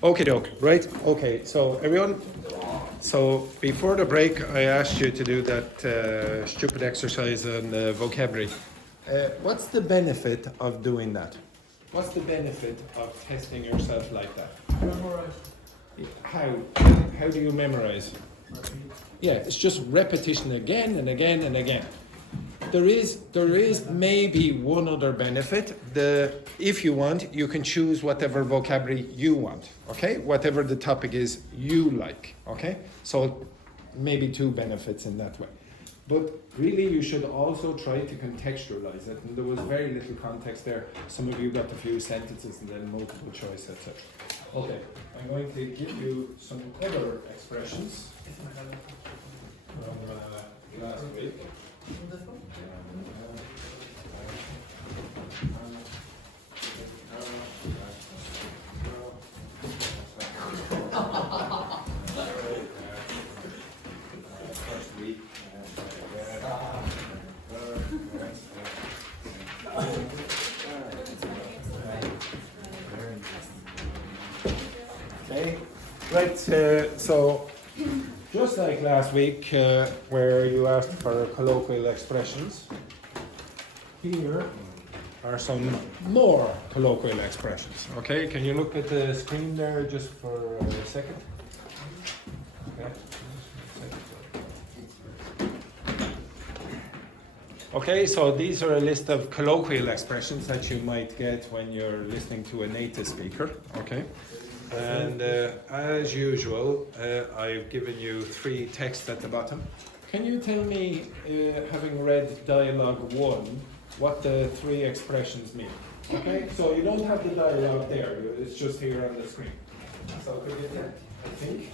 Okay, doke, right? Okay, so everyone, so before the break, I asked you to do that stupid exercise on vocabulary. What's the benefit of doing that? What's the benefit of testing yourself like that? Memorize. How? How do you memorize? Yeah, it's just repetition again and again and again. There is maybe one other benefit. If you want, you can choose whatever vocabulary you want. Okay, whatever the topic is you like. Okay, so maybe two benefits in that way. But really, you should also try to contextualize it. And there was very little context there. Some of you got a few sentences and then multiple choice, etc. Okay, I'm going to give you some other expressions from last week. Okay, right, so just like last week where you asked for colloquial expressions, here are some more colloquial expressions. Okay, can you look at the screen there just for a second? Okay. Okay, so these are a list of colloquial expressions that you might get when you're listening to a native speaker. Okay. And as usual, I've given you three texts at the bottom. Can you tell me, having read dialogue 1, what the three expressions mean? Okay, so you don't have the dialogue there, it's just here on the screen. So could you tell? I think.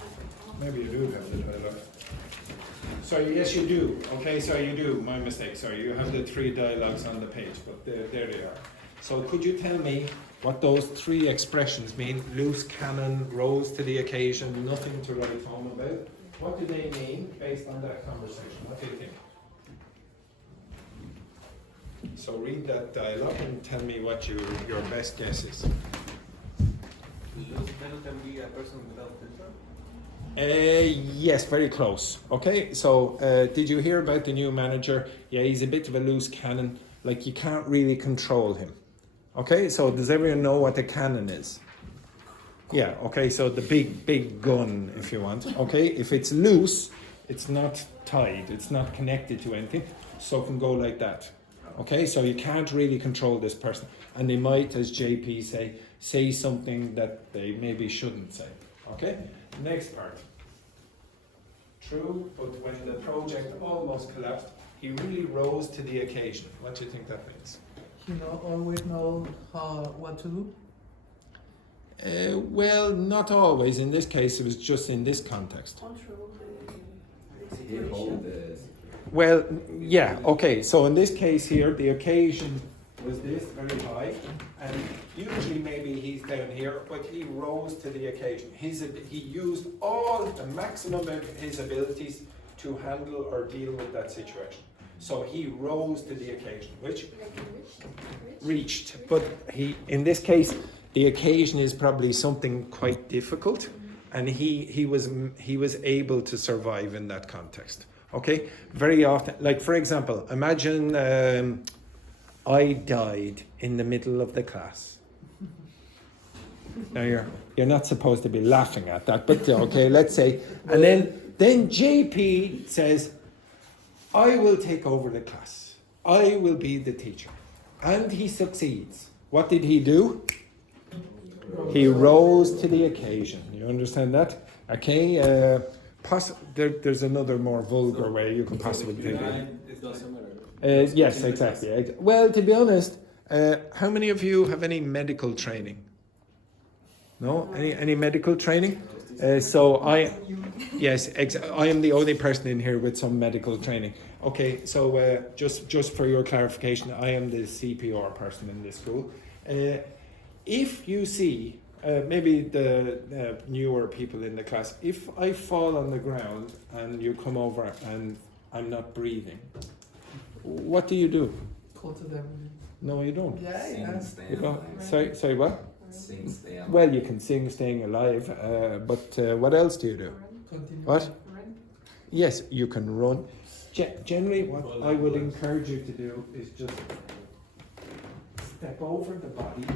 Maybe you do have the dialogue. Sorry, yes you do. Okay, sorry you do, my mistake, sorry. You have the three dialogues on the page, but there they are. So could you tell me what those three expressions mean? Loose cannon, rose to the occasion, nothing to write home about. What do they mean based on that conversation? What do you think? So read that dialogue and tell me what your best guess is. Loose cannon can be a person without filter? Yes, very close. Okay, so did you hear about the new manager? Yeah, he's a bit of a loose cannon. Like you can't really control him. Okay, so does everyone know what a cannon is? Yeah, okay, so the big gun, if you want. Okay, if it's loose, it's not tied, it's not connected to anything, so it can go like that. Okay, so you can't really control this person. And they might, as JP say something that they maybe shouldn't say. Okay, next part. True, but when the project almost collapsed, he really rose to the occasion. What do you think that means? Always know what to do? Well, not always. In this case, it was just in this context. Well, yeah, okay. So in this case here, the occasion was this, very high. And usually maybe he's down here, but he rose to the occasion. He used all the maximum of his abilities to handle or deal with that situation. So he rose to the occasion, which reached. But in this case, the occasion is probably something quite difficult, and he was able to survive in that context. Okay, very often, like for example, imagine I died in the middle of the class. Now you're not supposed to be laughing at that, but okay, let's say, and then JP says, I will take over the class. I will be the teacher. And he succeeds. What did he do? He rose to the occasion. You understand that? Okay. There's another more vulgar way you can possibly think of. Yes, exactly. Well, to be honest, how many of you have any medical training? No? Any medical training? So I am the only person in here with some medical training. Okay, so just for your clarification, I am the CPR person in this school. If you see, maybe the newer people in the class, if I fall on the ground and you come over and I'm not breathing, what do you do? Go to them. No, you don't. Yeah. You go, sorry, what? Sing, stay alive. Well, you can sing staying alive, but what else do you do? Continue. What? Yes, you can run. Generally, what I would encourage you to do is just step over the body,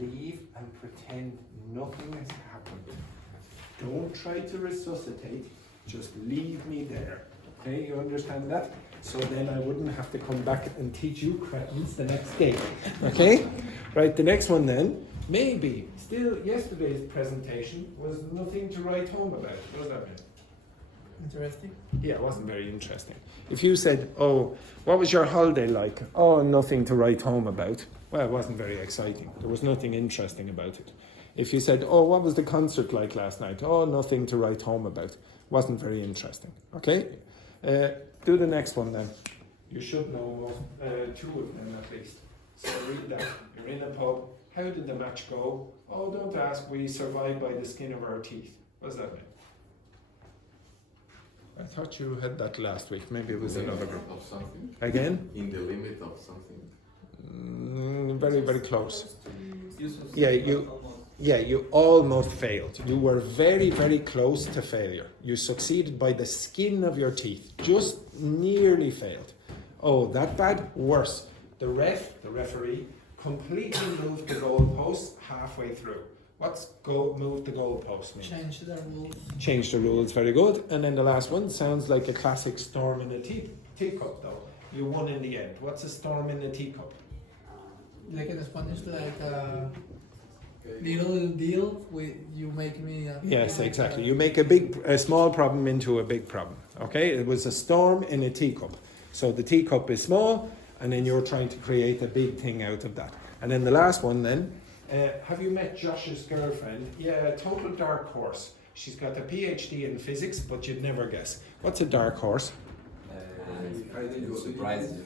leave, and pretend nothing has happened. Don't try to resuscitate, just leave me there. Okay, you understand that? So then I wouldn't have to come back and teach you cretins the next day. Okay? Right, the next one then, maybe, still yesterday's presentation was nothing to write home about. What does that mean? Interesting. Yeah, it wasn't very interesting. If you said, oh, what was your holiday like? Oh, nothing to write home about. Well, it wasn't very exciting. There was nothing interesting about it. If you said, oh, what was the concert like last night? Oh, nothing to write home about. Wasn't very interesting. Okay? Do the next one then. You should know two of them at least. So read that. You're in a pub. How did the match go? Oh, don't ask. We survived by the skin of our teeth. What does that mean? I thought you had that last week. Maybe it was another group. Of something? Again? In the limit of something? Very, very close. Yeah, you almost failed. You were very, very close to failure. You succeeded by the skin of your teeth. Just nearly failed. Oh, that bad? Worse. The referee, completely moved the goalposts halfway through. What's move the goalpost mean? Change the rules. Change the rules, very good. And then the last one sounds like a classic storm in a teacup though. You won in the end. What's a storm in a teacup? Like in Spanish, like a little deal with you make me. Yes, exactly. You make a small problem into a big problem. Okay, it was a storm in a teacup. So the teacup is small, and then you're trying to create a big thing out of that. And then the last one then. Have you met Josh's girlfriend? Yeah, total dark horse. She's got a PhD in physics, but you'd never guess. What's a dark horse? Surprise you.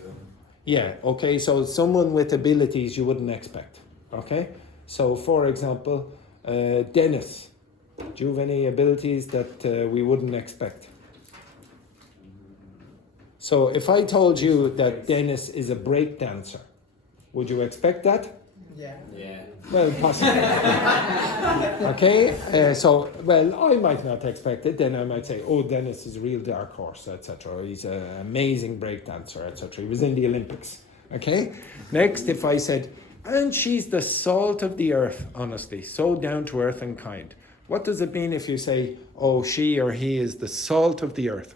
Yeah, okay, so someone with abilities you wouldn't expect. Okay? So, for example, Dennis. Do you have any abilities that we wouldn't expect? So, if I told you that Dennis is a break dancer, would you expect that? Yeah. Yeah. Well, possibly. Okay, well, I might not expect it. Then I might say, oh, Dennis is a real dark horse, etc. He's an amazing breakdancer, etc. He was in the Olympics. Okay, next, if I said, and she's the salt of the earth, honestly, so down to earth and kind. What does it mean if you say, oh, she or he is the salt of the earth?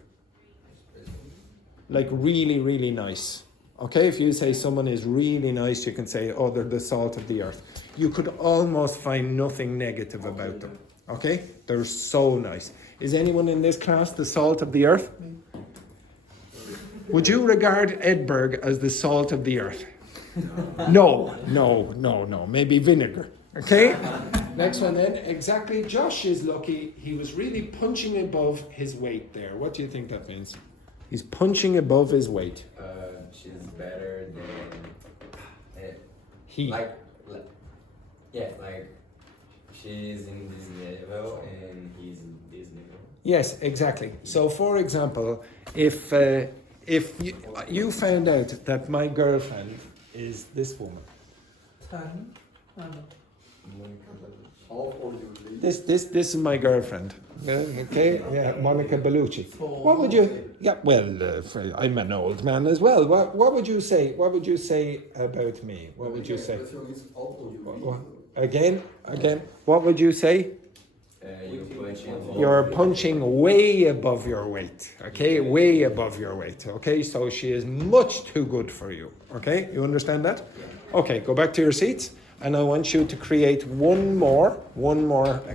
Like really, really nice. Okay, if you say someone is really nice, you can say, oh, they're the salt of the earth. You could almost find nothing negative about them. Okay, they're so nice. Is anyone in this class the salt of the earth? Would you regard Edberg as the salt of the earth? No. Maybe vinegar. Okay, next one then. Exactly, Josh is lucky. He was really punching above his weight there. What do you think that means? He's punching above his weight. She's better than He. like she's in this level and he's in this level. Yes, exactly. So, for example, if you found out that my girlfriend is this woman, Tan. this is my girlfriend. Okay, yeah, Monica Bellucci. What would you? Yeah, well, I'm an old man as well. What would you say? What would you say about me? What would you say? Again. What would you say? You're punching way above your weight. Okay, way above your weight. Okay, so she is much too good for you. Okay, you understand that? Okay, go back to your seats. And I want you to create one more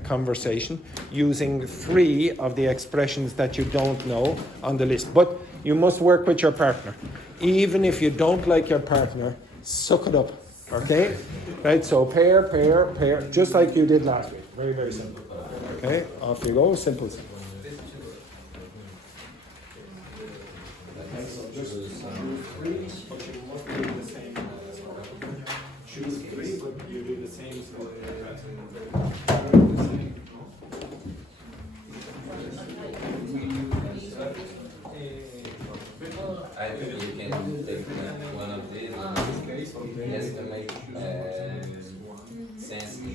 conversation using 3 of the expressions that you don't know on the list. But you must work with your partner. Even if you don't like your partner, suck it up. Okay? Right, so pair, just like you did last week. Very, very simple. Okay, off you go. Simple. Okay, so just choose 3, but you must do the same. Choose 3, but you do the same. So I think you can take one of these just to make sense in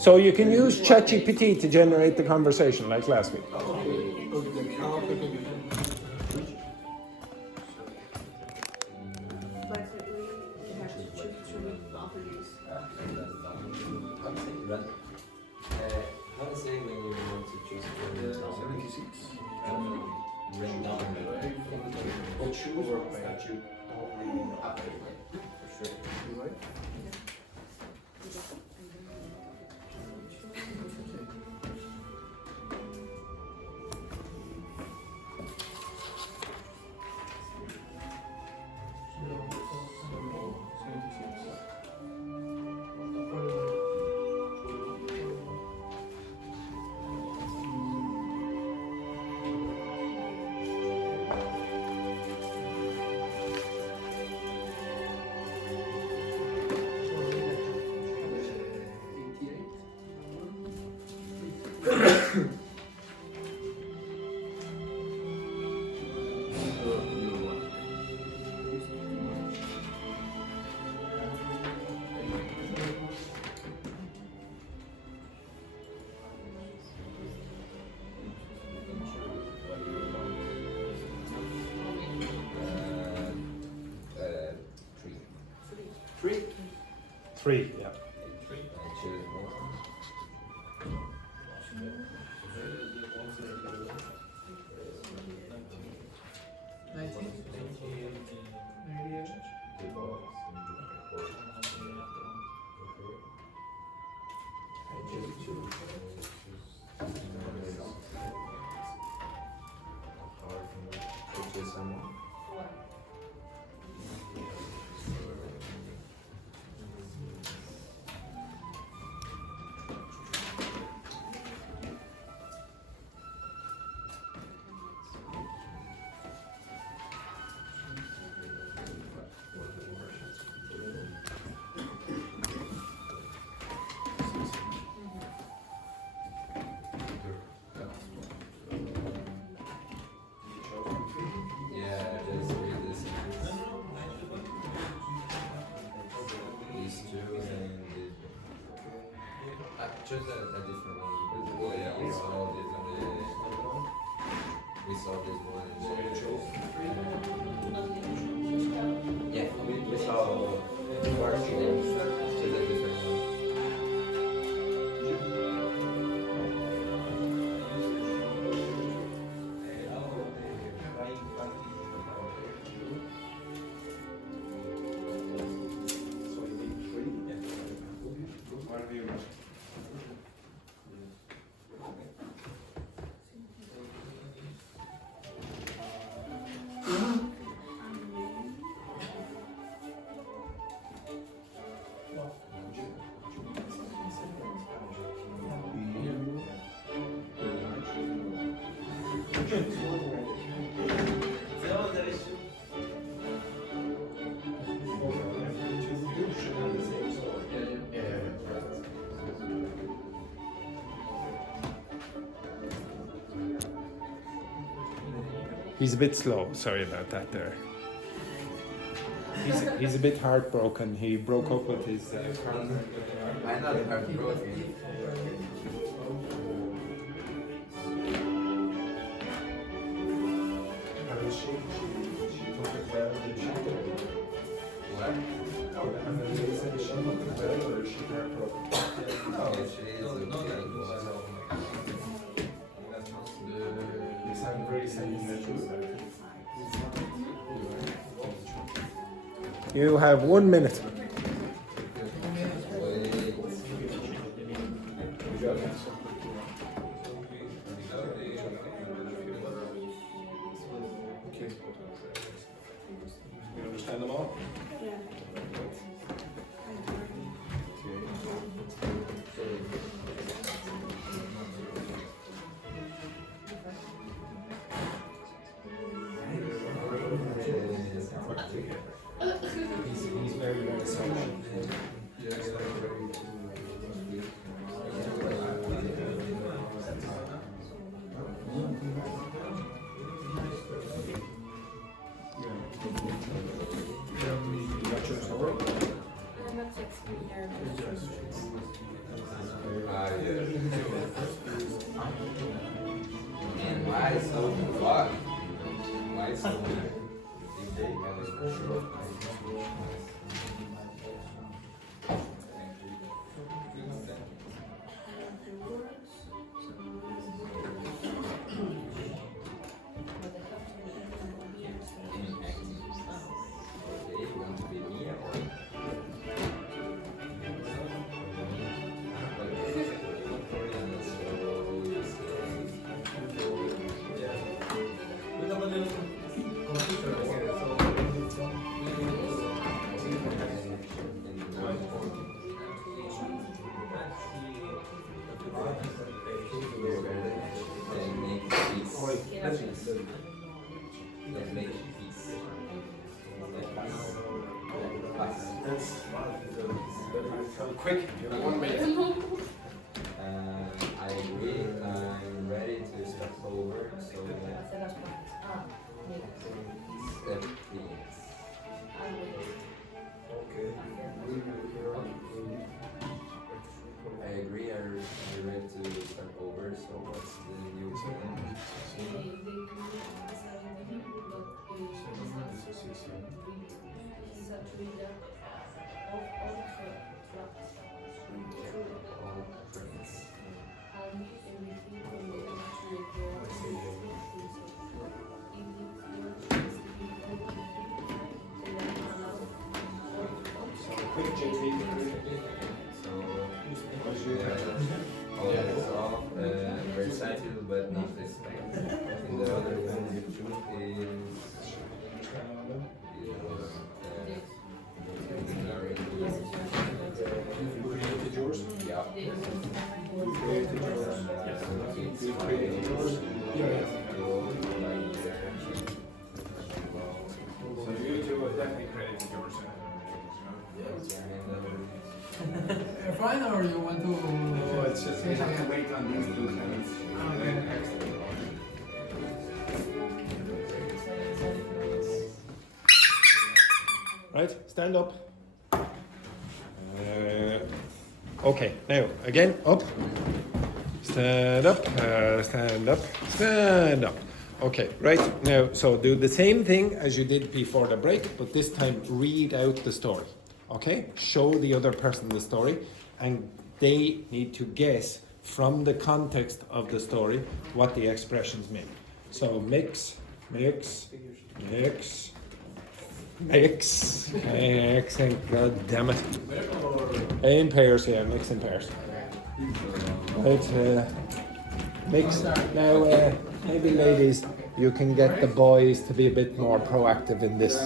So you can use ChatGPT to generate the conversation like last week. But we have to choose three properties. But how to say when you want to choose randomly? But choose ones that you don't really know. For sure. Three. Three, yeah. I choose one. 19? 98? I choose two. I choose someone. Yeah, just read this. These two and I chose a different one because yeah, we saw this on the we saw this one in the yeah we saw Portuguese. Chose a different one. So you need three? What do you know? He's a bit slow. Sorry about that there. He's a bit heartbroken. He broke up with his partner. I'm not heartbroken. How is she? She took it well, did she? What? And then they said she took it well, or is she heartbroken? No, she is okay. You sound very sentimental. You have 1 minute. You understand them all? Yeah. He's very, very social. 5 years. And why so what? Why so if they have a short Quick, you have 1 minute. I agree. I'm ready to start over. So step 3. I agree. I'm ready to start over. So what's the new plan? Quick, JP. So all versatile but not respect. And the other one you choose Created yours? yeah. Created yours? Yes. You created yours? Yeah. So you two have definitely created yours. Fine, or you want to? No, it's just we have to wait on these 2 things. Right, stand up. Okay, now again, up. Stand up, stand up, stand up. Okay, right, now, so do the same thing as you did before the break, but this time read out the story. Okay, show the other person the story, and they need to guess from the context of the story what the expressions mean. So mix, mix, mix, mix, mix, and god damn it. In pairs, yeah, mix in pairs. Right, mix. Now, maybe ladies, you can get the boys to be a bit more proactive in this.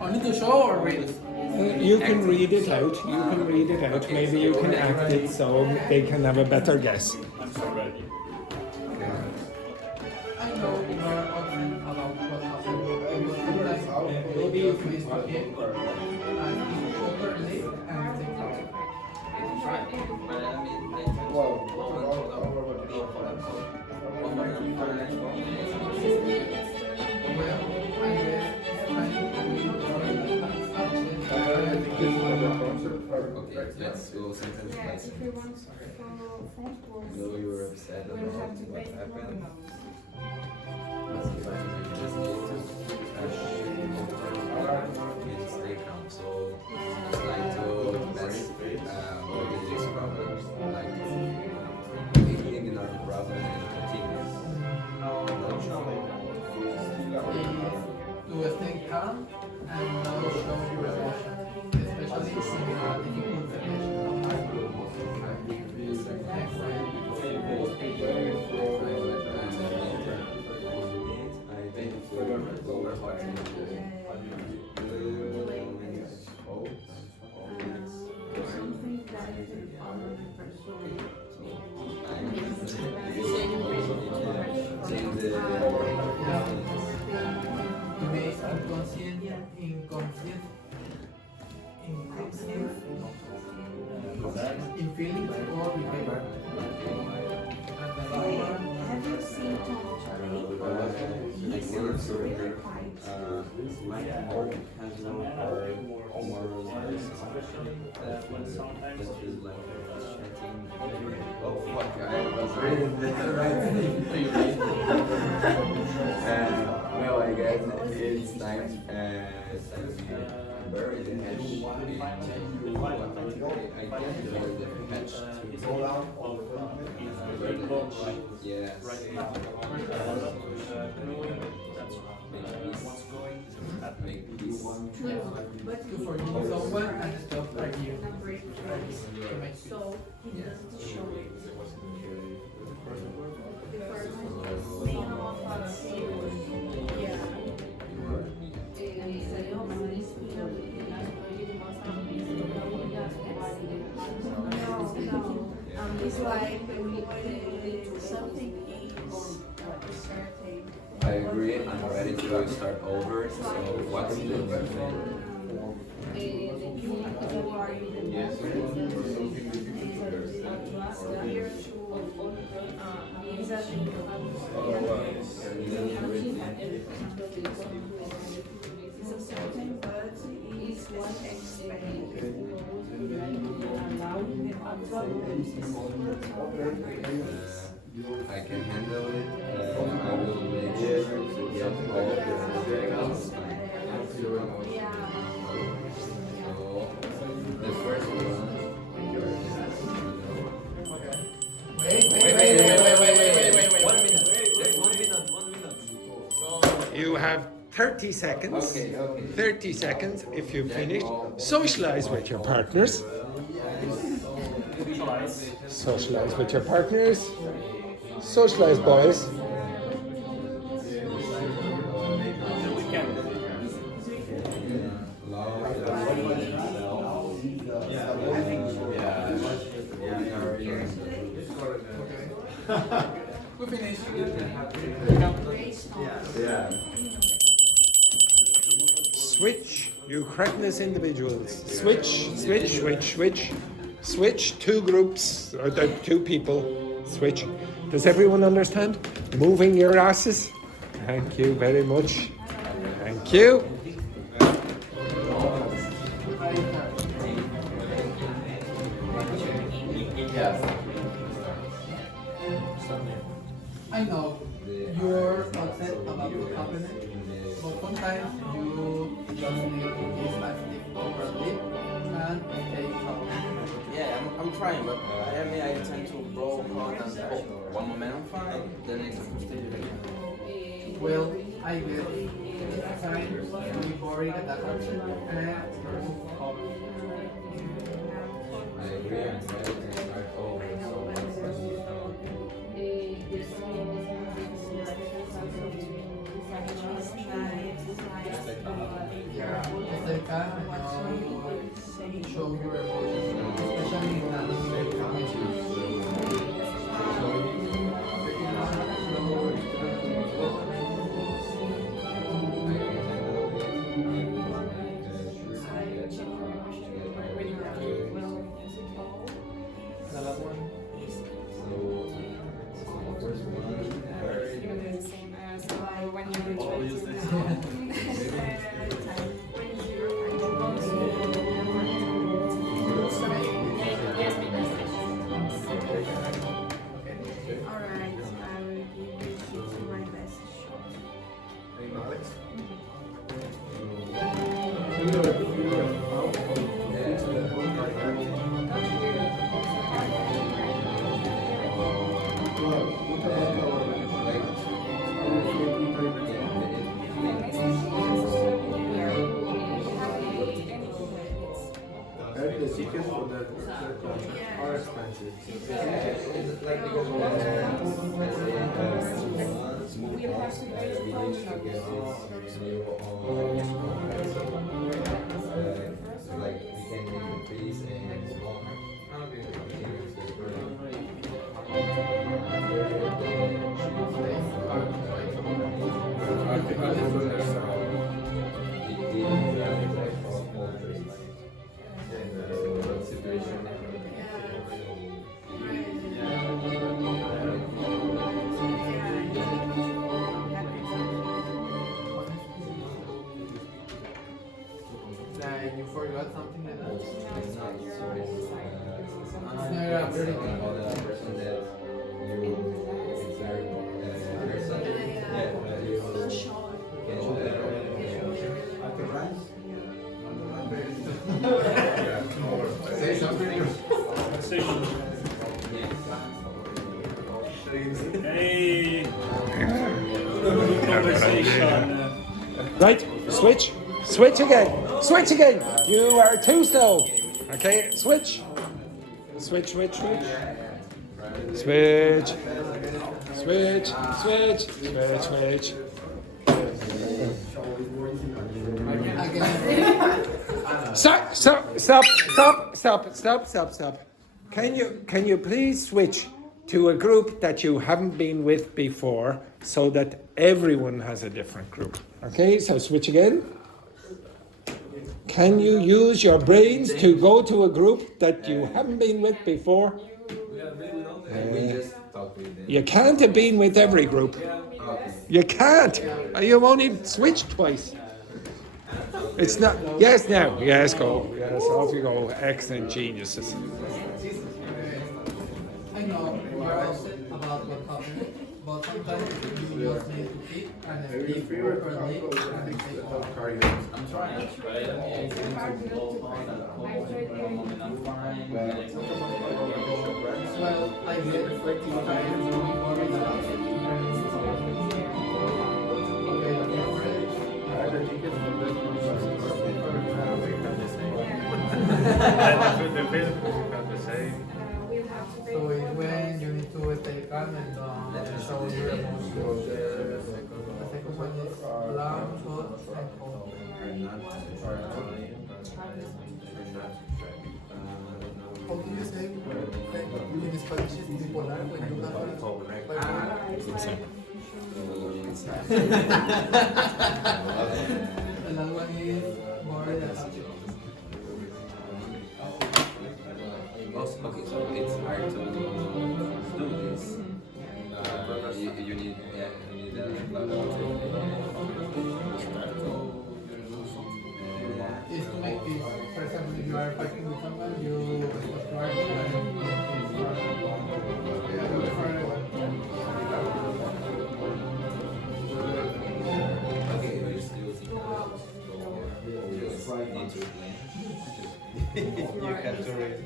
Only to show or read? You can read it out. You can read it out. Maybe you can act it so they can have a better guess. I know you are talking about what happened. Maybe you please to him and overlay and take out. Okay, let's go sentence by sentence. So you were upset about what happened. Just need to stay calm. So it's like to best avoid these problems. Like ignore the problem and continue. To stay calm and not show your emotion, especially in a difficult situation. In feelings or behavior. Have you seen Tom Jerry? word for casual or humorous or something that is like chatting. Oh fuck, I was reading the right well, I guess it's time to be buried in it. I guess the patch yes. Make peace. But To forgive someone and stuff like you. number eight, so he doesn't show it. The first one, main of us, yeah. No. It's like something is certain. I agree. I'm ready to start over. So what's the You are even yes? here to exactly. It's a certain, but it's what expected. I can handle it. I will make sure to get all the details. Yeah. So the first one. Wait. 1 minute. 1 minute. You have 30 seconds. Okay. 30 seconds if you've finished. Socialize with your partners. Socialize with your partners. Socialize, boys. We finished. Switch, you crackness individuals. Switch, two groups, or two people. Switch. Does everyone understand? Moving your asses. Thank you very much. Thank you. I know you're upset about what happened, but sometimes you just need to give a step over a bit and stay calm. Yeah, I'm trying, but I tend to blow hard and one moment I'm fine, the next I'm still Well, I guess it's time to be boring at that action and move on. I agree, I'm ready to start over. Stay calm and show your emotions, especially in a The tickets for the are expensive. and all the person that you exert person. Yeah, Say something. Hey, good conversation. Right, switch. Switch again. Switch again. You are too slow. Okay, switch. Switch, switch, switch. Switch. Switch, switch, switch, switch. Stop, stop, stop, stop, stop, stop, stop, stop. Can you please switch to a group that you haven't been with before so that everyone has a different group? Okay, so switch again. Can you use your brains to go to a group that you haven't been with before? we just talk with them. You can't have been with every group. Okay. You can't. You've only switched twice. It's not. Yes, now. Yes, go. Yes, off you go. Excellent geniuses. I know you're upset about what happened, but sometimes you just need to keep and speak properly and take off. I'm trying, right? I mean, I'm fine. Well, I get reflecting time to be worried about it. Okay, so it's when you need to stay calm and show your emotions. The second one is loud, hot, and cold. How do you say in Spanish is bipolar when you have another one is worried about it. Okay, so it's hard to do this. You need a lot of Is to make peace. For example, if you are fighting with someone, you stop writing and okay, you're still need to explain. You have to read.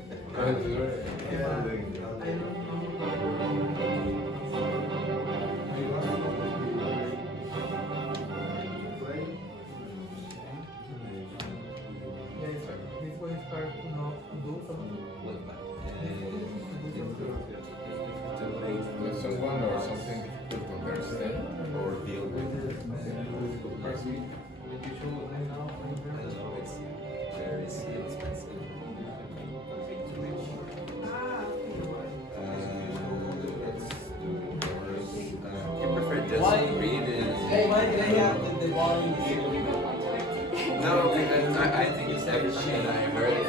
this one is hard to know to do something. With someone or something difficult to understand or deal with. Difficult person. I know it's very expensive. You prefer just read it? Why did I have the volume? No, because I think it's everything that I heard.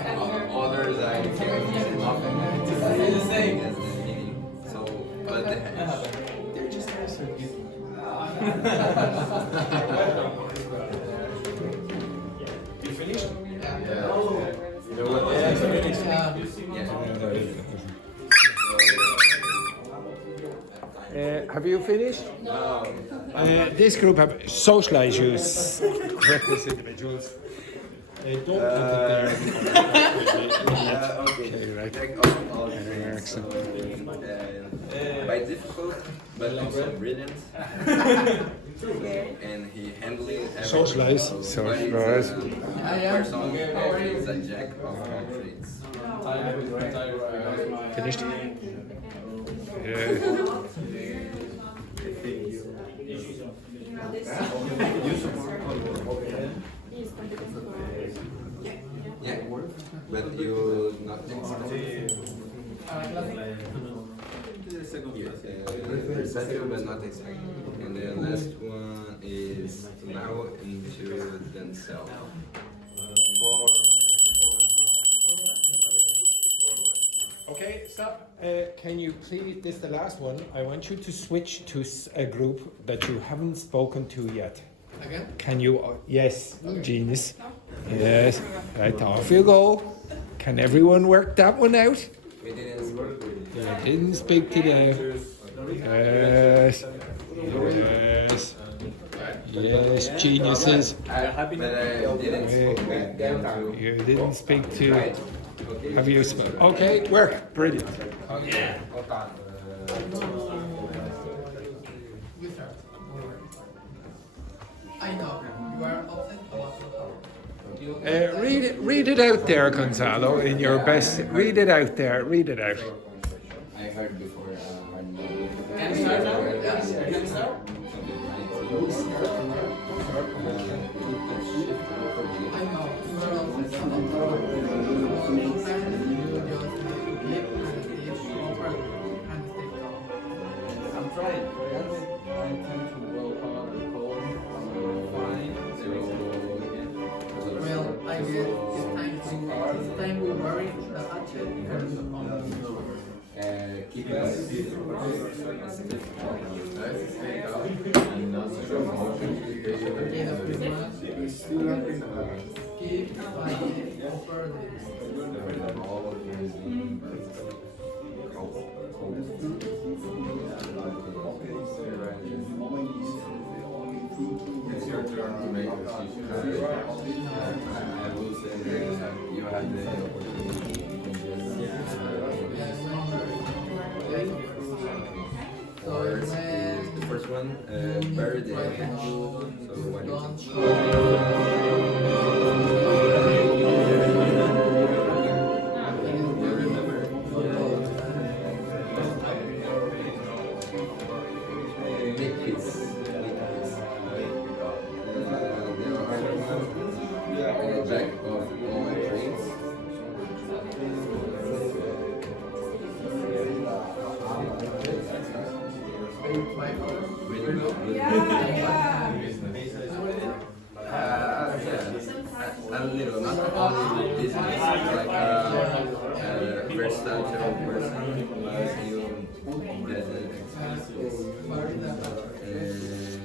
Others I can't often It's the same. guess the meaning. So, but they're just so good. You finished? Yeah. You know what? Have you finished? No. This group have socialized you reckless individuals. Don't put it there. Okay. Right. Check all the things. Excellent. By difficult, but also brilliant. And he handling everything. Socialize. So, Socialize. but he's a person who is a jack of all trades. Finished? Yeah. Yeah, but you not perceptive but not expect. And the last one is now into themselves. Okay, stop. Can you please, this is the last one. I want you to switch to a group that you haven't spoken to yet. Again? Can you, yes, genius. Yes, right, off you go. Can everyone work that one out? We didn't speak with You didn't speak to them. Yes. Yes. Yes, geniuses. but I didn't speak with them too. You didn't speak to. Right? Have you spoken? Okay, work. Brilliant. Okay. We start. I know you are upset about your house. Read it out there, Gonzalo, in your best. Read it out there. Read it out. I heard before. Can you start now? Yes. Can you start? I know you are upset about your house. Sometimes you just live and stay comfort and stay calm. I'm trying. I tend to go hard or cold. Fine. Well, I guess it's time we worry the hatchet comes on. Keep it as Okay, the Christmas. Keep fighting over this. It's your turn to make a decision. I will say you have the opportunity. So The when first one, bury the head. So what don't is Jack of all trades. A little, not only with business, like a versatile person, but you get the expenses.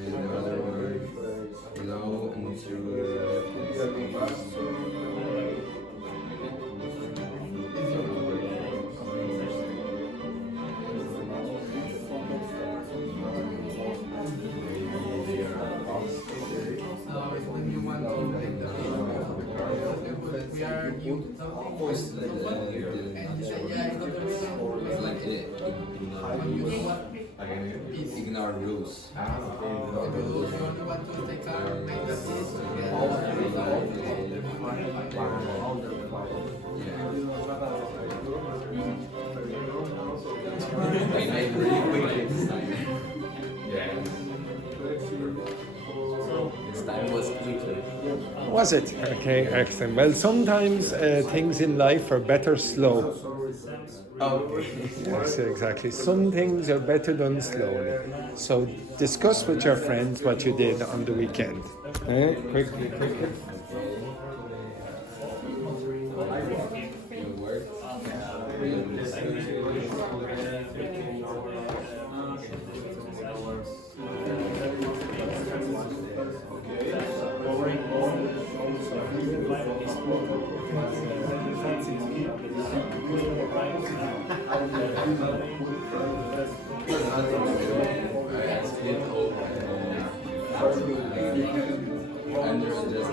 The other word, low into when you want to take the we are new to something and you say yeah it's not the reason it's like when you know what is ignore rules. if you only want to take care make the piece We made really quickly this time. This time was quicker. Was it? Okay, excellent. Well, sometimes things in life are better slow. Oh, Yes, exactly. Some things are better done slowly. So discuss with your friends what you did on the weekend. Quickly, quickly. good work. I split over under just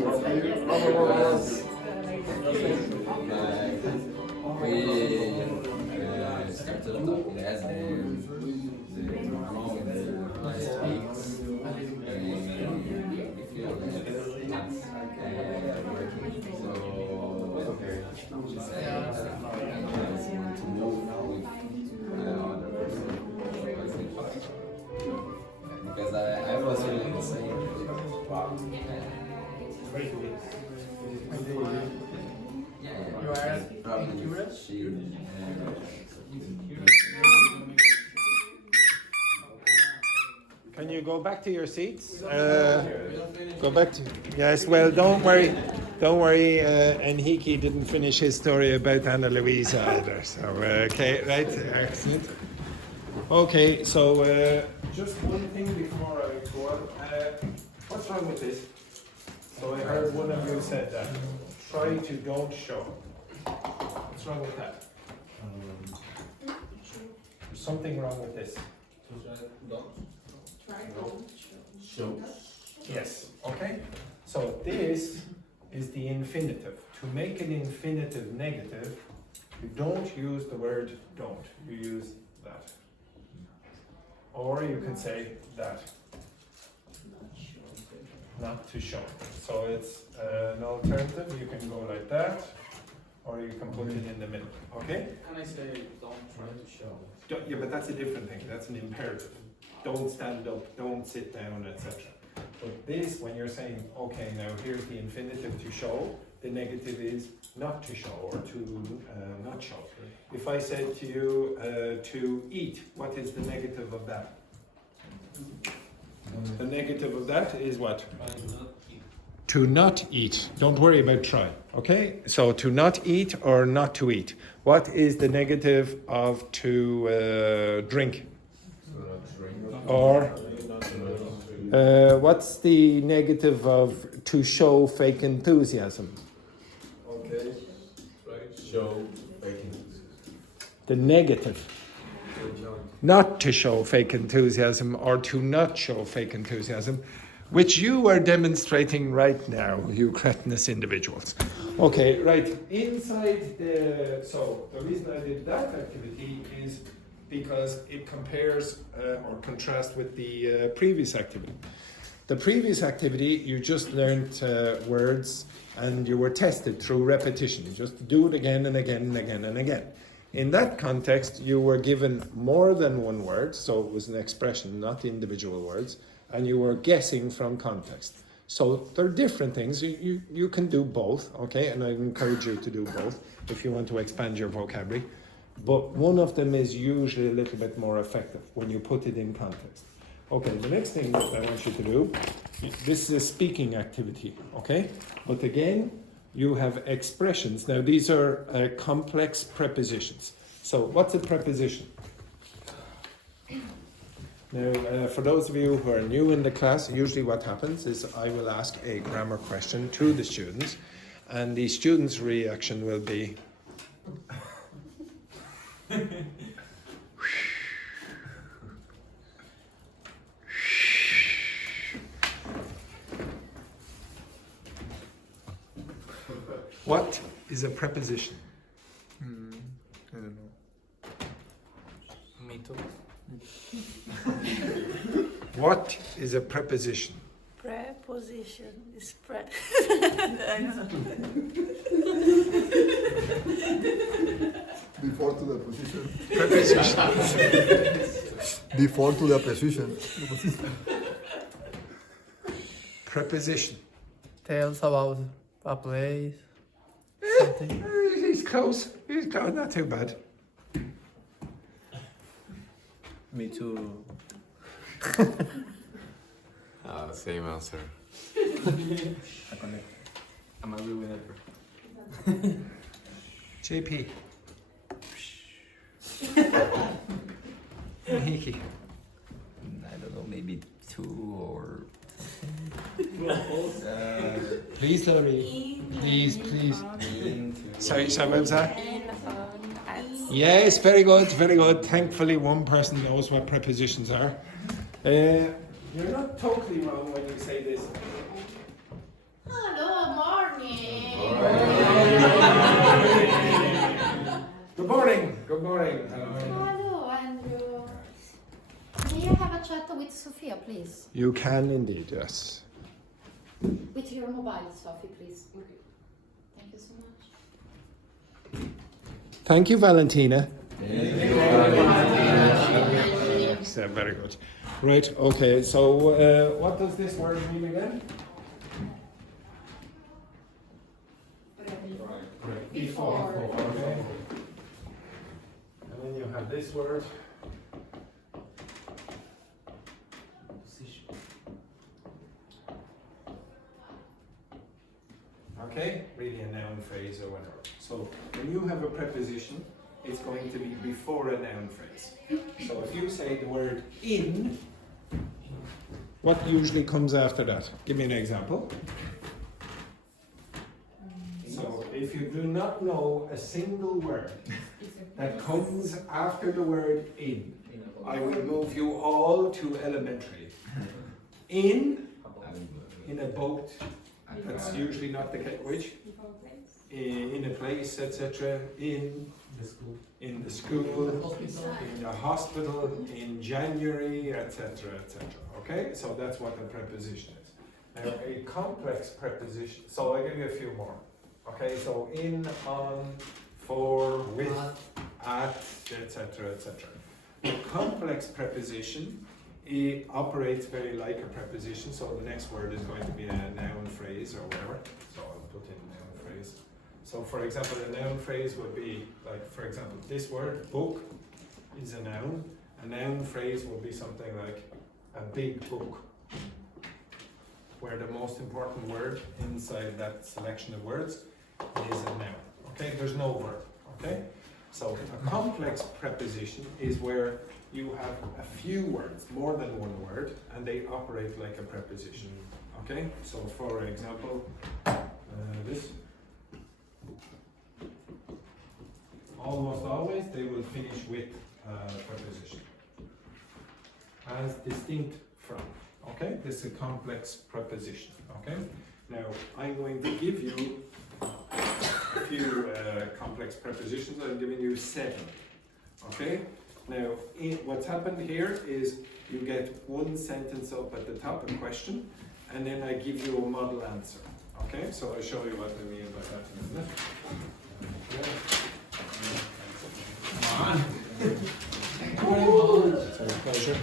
we started talking last last weeks. We feel that it's working. So she said to move with other person. Because I was feeling the same. Yeah, You are probably curious? she. Can you go back to your seats? Go back to. Yes, well, don't worry. Don't worry, Enrique didn't finish his story about Anna Luisa either. So, okay, right, excellent. Okay, so just one thing before I go on. What's wrong with this? So I heard one of you said that. Try to don't show. What's wrong with that? There's something wrong with this. Show. Yes, okay. So this is the infinitive. To make an infinitive negative, you don't use the word don't. You use that. Or you can say that. Not to show. So it's an alternative. You can go like that, or you can put it in the middle. Okay? Can I say don't try to show? Yeah, but that's a different thing. That's an imperative. Don't stand up, don't sit down, etc. But this, when you're saying, okay, now here's the infinitive to show, the negative is not to show or to not show. If I said to you to eat, what is the negative of that? The negative of that is what? To not eat. Don't worry about try. Okay? So to not eat or not to eat. What is the negative of to drink? Or what's the negative of to show fake enthusiasm? Okay. Right. Show fake enthusiasm. The negative. Not to show fake enthusiasm or to not show fake enthusiasm, which you are demonstrating right now, you cretinous individuals. Okay, right. Inside the... So, the reason I did that activity is because it compares or contrasts with the previous activity. The previous activity, you just learned words and you were tested through repetition. You just do it again and again and again and again. In that context, you were given more than one word, so it was an expression, not individual words, and you were guessing from context. So they're different things. You can do both, okay? And I encourage you to do both if you want to expand your vocabulary. But one of them is usually a little bit more effective when you put it in context. Okay, the next thing that I want you to do, this is a speaking activity, okay? But again, you have expressions. Now these are complex prepositions. So what's a preposition? Now, for those of you who are new in the class, usually what happens is I will ask a grammar question to the students, and the students' reaction will be... What is a preposition? I don't know. Me too. What is a preposition? Preposition is I don't know. Before to the position. Preposition. Before to the position. Preposition. Tells about a place. Something. He's close. He's close. Not too bad. Me too. Same answer. I'm agree with it. JP. Hiki. I don't know, maybe 2 or... Please, Larry. Please. Sorry, what was that? Yes, very good, very good. Thankfully, one person knows what prepositions are. You're not totally wrong when you say this. Hello, morning. Good morning. Good morning. Hello, Andrew. May I have a chat with Sophia, please? You can indeed, yes. With your mobile, Sophie, please. Thank you so much. Thank you, Valentina. Yes, very good. Right, okay, so what does this word mean again? Before. Okay. And then you have this word. Okay, really a noun phrase or whatever. So when you have a preposition, it's going to be before a noun phrase. So if you say the word in, what usually comes after that? Give me an example. So if you do not know a single word that comes after the word in. I will move you all to elementary. In a boat, that's usually not the case. Which? In a place, etc. In the school, in the hospital, in January, etc., etc. Okay, so that's what a preposition is. Now, a complex preposition. So I'll give you a few more. Okay, so in, on, for, with, at, etc., etc. A complex preposition, it operates very like a preposition. So the next word is going to be a noun phrase or whatever. So I'll put in noun phrase. So for example, a noun phrase would be like, for example, this word, book, is a noun. A noun phrase will be something like a big book, where the most important word inside that selection of words is a noun. Okay, there's no verb. Okay, so a complex preposition is where you have a few words, more than one word, and they operate like a preposition. Okay, so for example, this. Almost always they will finish with preposition. As distinct from. Okay, this is a complex preposition. Okay, now I'm going to give you a few complex prepositions. I'm giving you 7. Okay, now what's happened here is you get one sentence up at the top, a question, and then I give you a model answer. Okay, so I'll show you what I mean by that in a minute. Okay. Come on. It's a pleasure.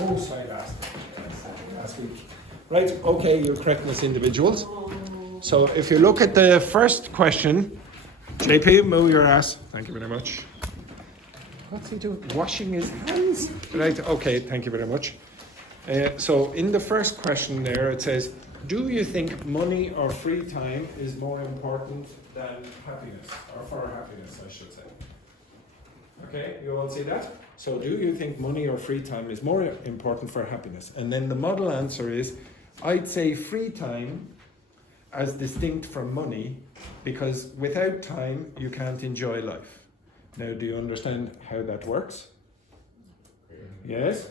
Oh, sorry, last week. Right, okay, you're correctness individuals. So if you look at the first question, JP, move your ass. Thank you very much. What's he doing? Washing his hands? Right, okay, thank you very much. So in the first question there, it says, do you think money or free time is more important than happiness? Or for happiness, I should say. Okay, you all see that? So do you think money or free time is more important for happiness? And then the model answer is, I'd say free time as distinct from money, because without time, you can't enjoy life. Now, do you understand how that works? Yes?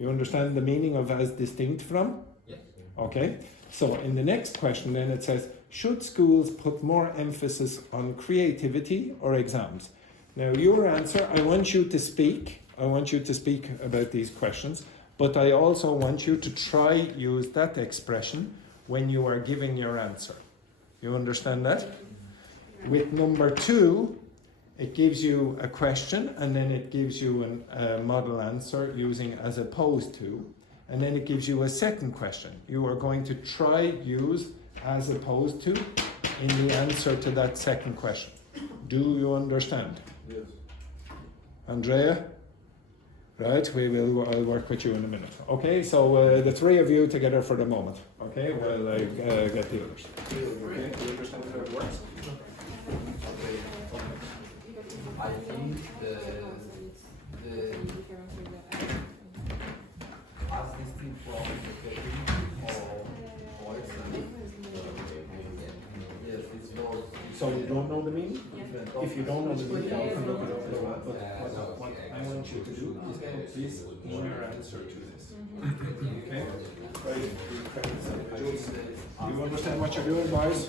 You understand the meaning of as distinct from? Yes. Okay. So in the next question then it says, should schools put more emphasis on creativity or exams? Now your answer, I want you to speak. I want you to speak about these questions, but I also want you to try use that expression when you are giving your answer. You understand that? With number 2, it gives you a question and then it gives you a model answer using as opposed to, and then it gives you a second question. You are going to try use as opposed to in the answer to that second question. Do you understand? Yes. Andrea? Right, I'll work with you in a minute. Okay, so the 3 of you together for the moment. Okay, while I get the others. Okay, do you understand how it works? I think the as distinct from the or yes, it's yours. So you don't know the meaning? If you don't know the meaning, you can look it up as well. But what I want you to do is put this in your answer to this. Okay? Right. You understand what you're doing, guys?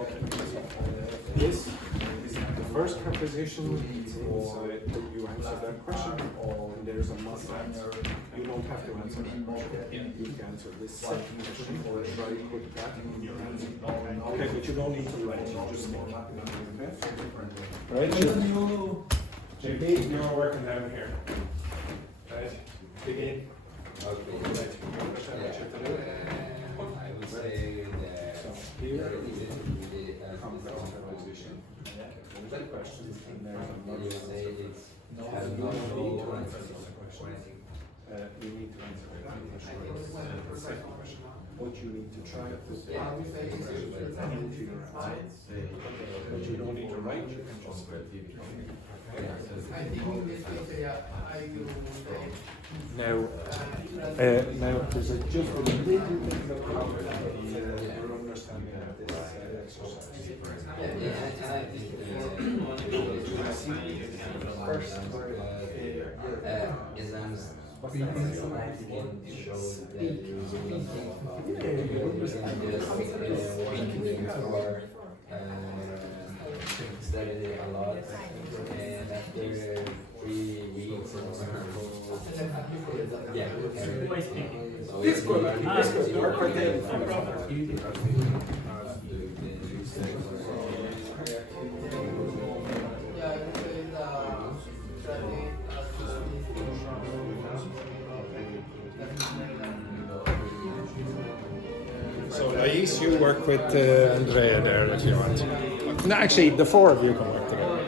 Okay. This is the first preposition inside. You answer that question, and there's a must answer. You don't have to answer that question. You can answer this second question or try to put that in your answer. Okay, but you don't need to write. You just think. Okay? Right? JP, you're working down here. Right? Begin. Okay. Right. You understand what you have to do? I would say that So here is is complex preposition. There's a question, and there's a model answer. no, You need to answer this question. You need to answer it. The second question. what you need to try to say. I would say it's fine. But you don't need to write, you can just. I think in this case, I will say. Now, now there's just a little bit of problem your understanding of this exercise. First part exams can show that you studied it a lot, and after 3 weeks or yeah. This could work for them. So Lais, you work with Andrea there if you want. No, actually, the four of you can work together.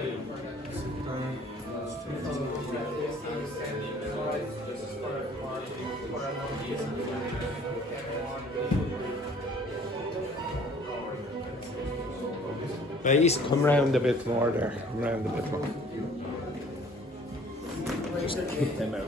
Lais, come round a bit more there. Come round a bit more. Just kick them out.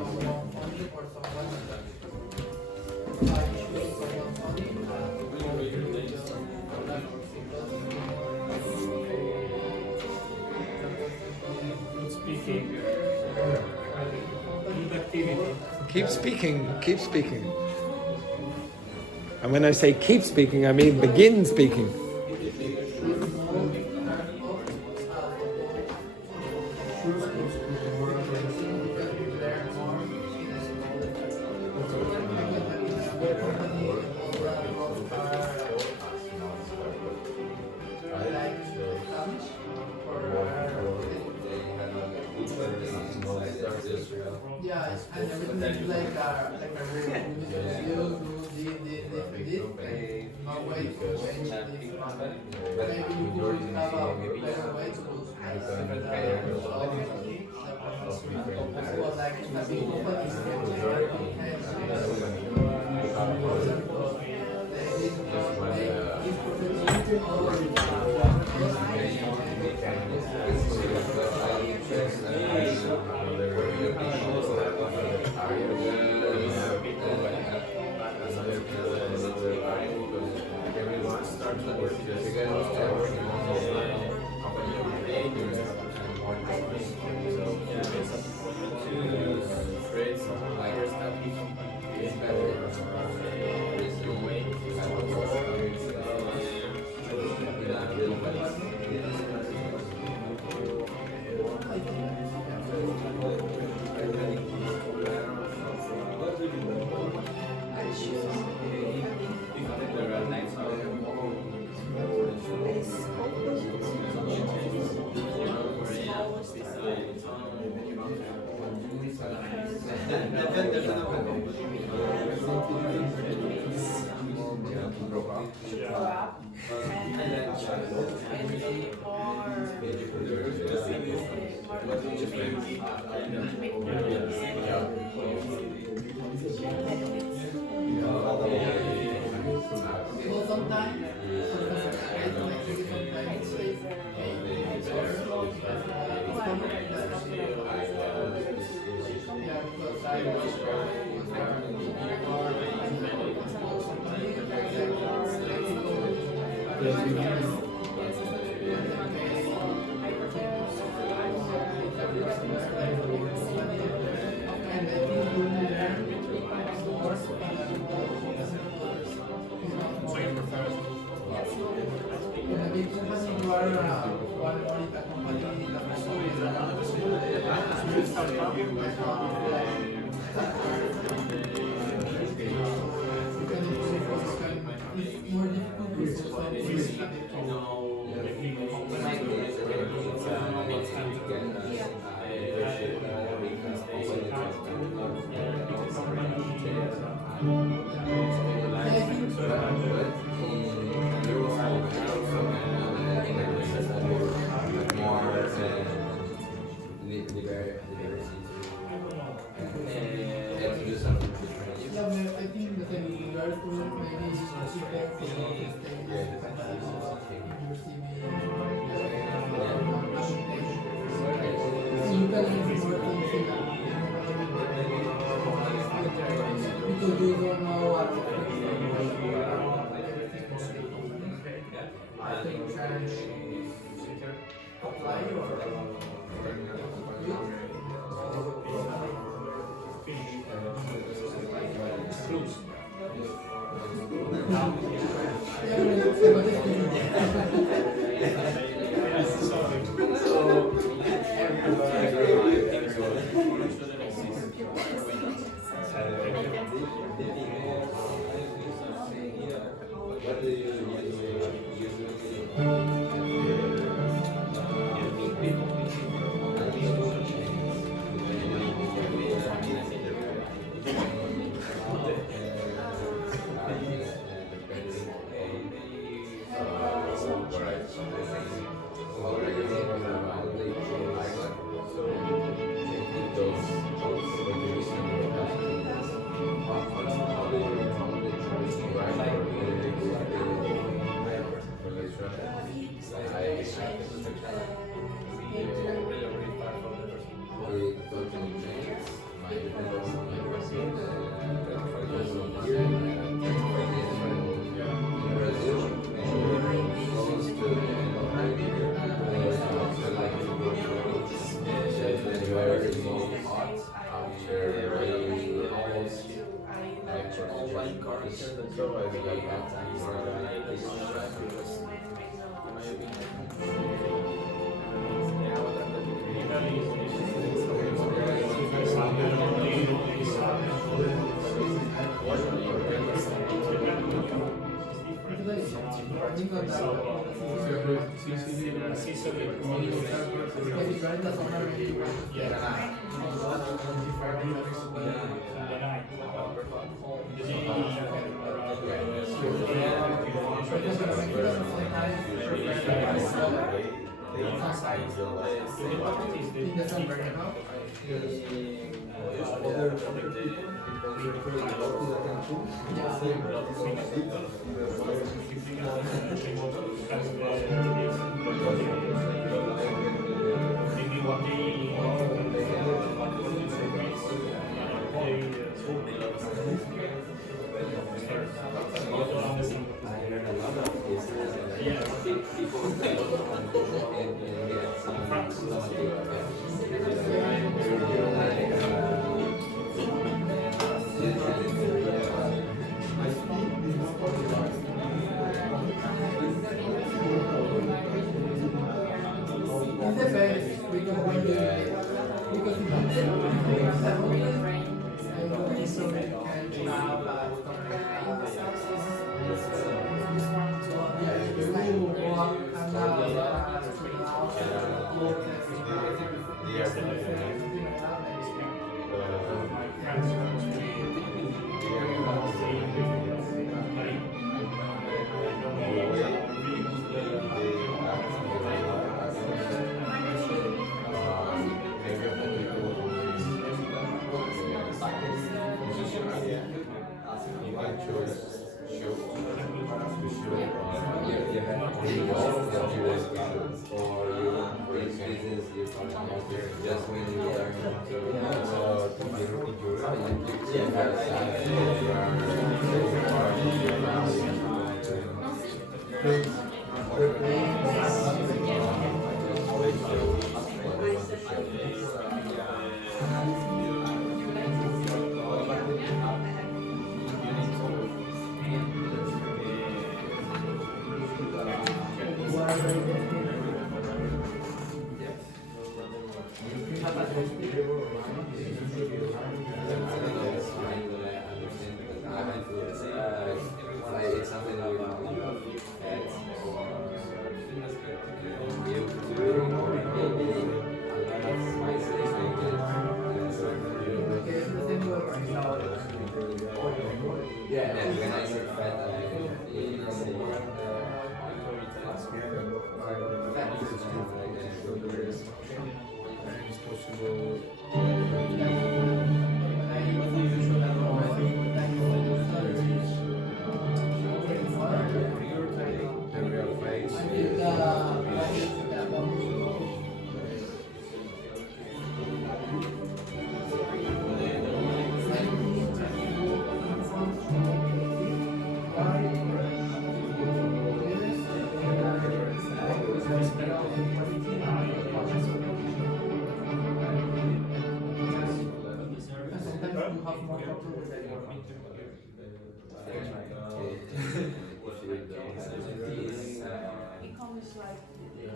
Keep speaking, keep speaking. And when I say keep speaking, I mean begin speaking. Yeah, and everything is like a rule. You do this, no way to change this one. Maybe you could have a better way to do like a big company. Becomes like they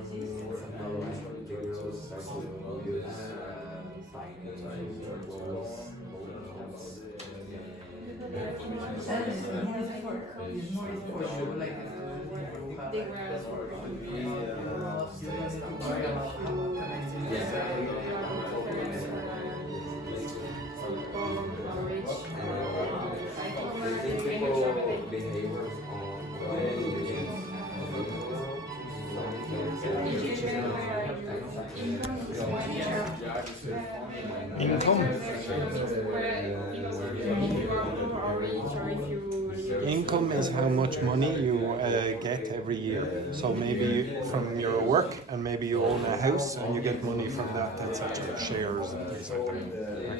Income is how much money you get every year. So maybe from your work, and maybe you own a house and you get money from that, etc. Shares and things like that.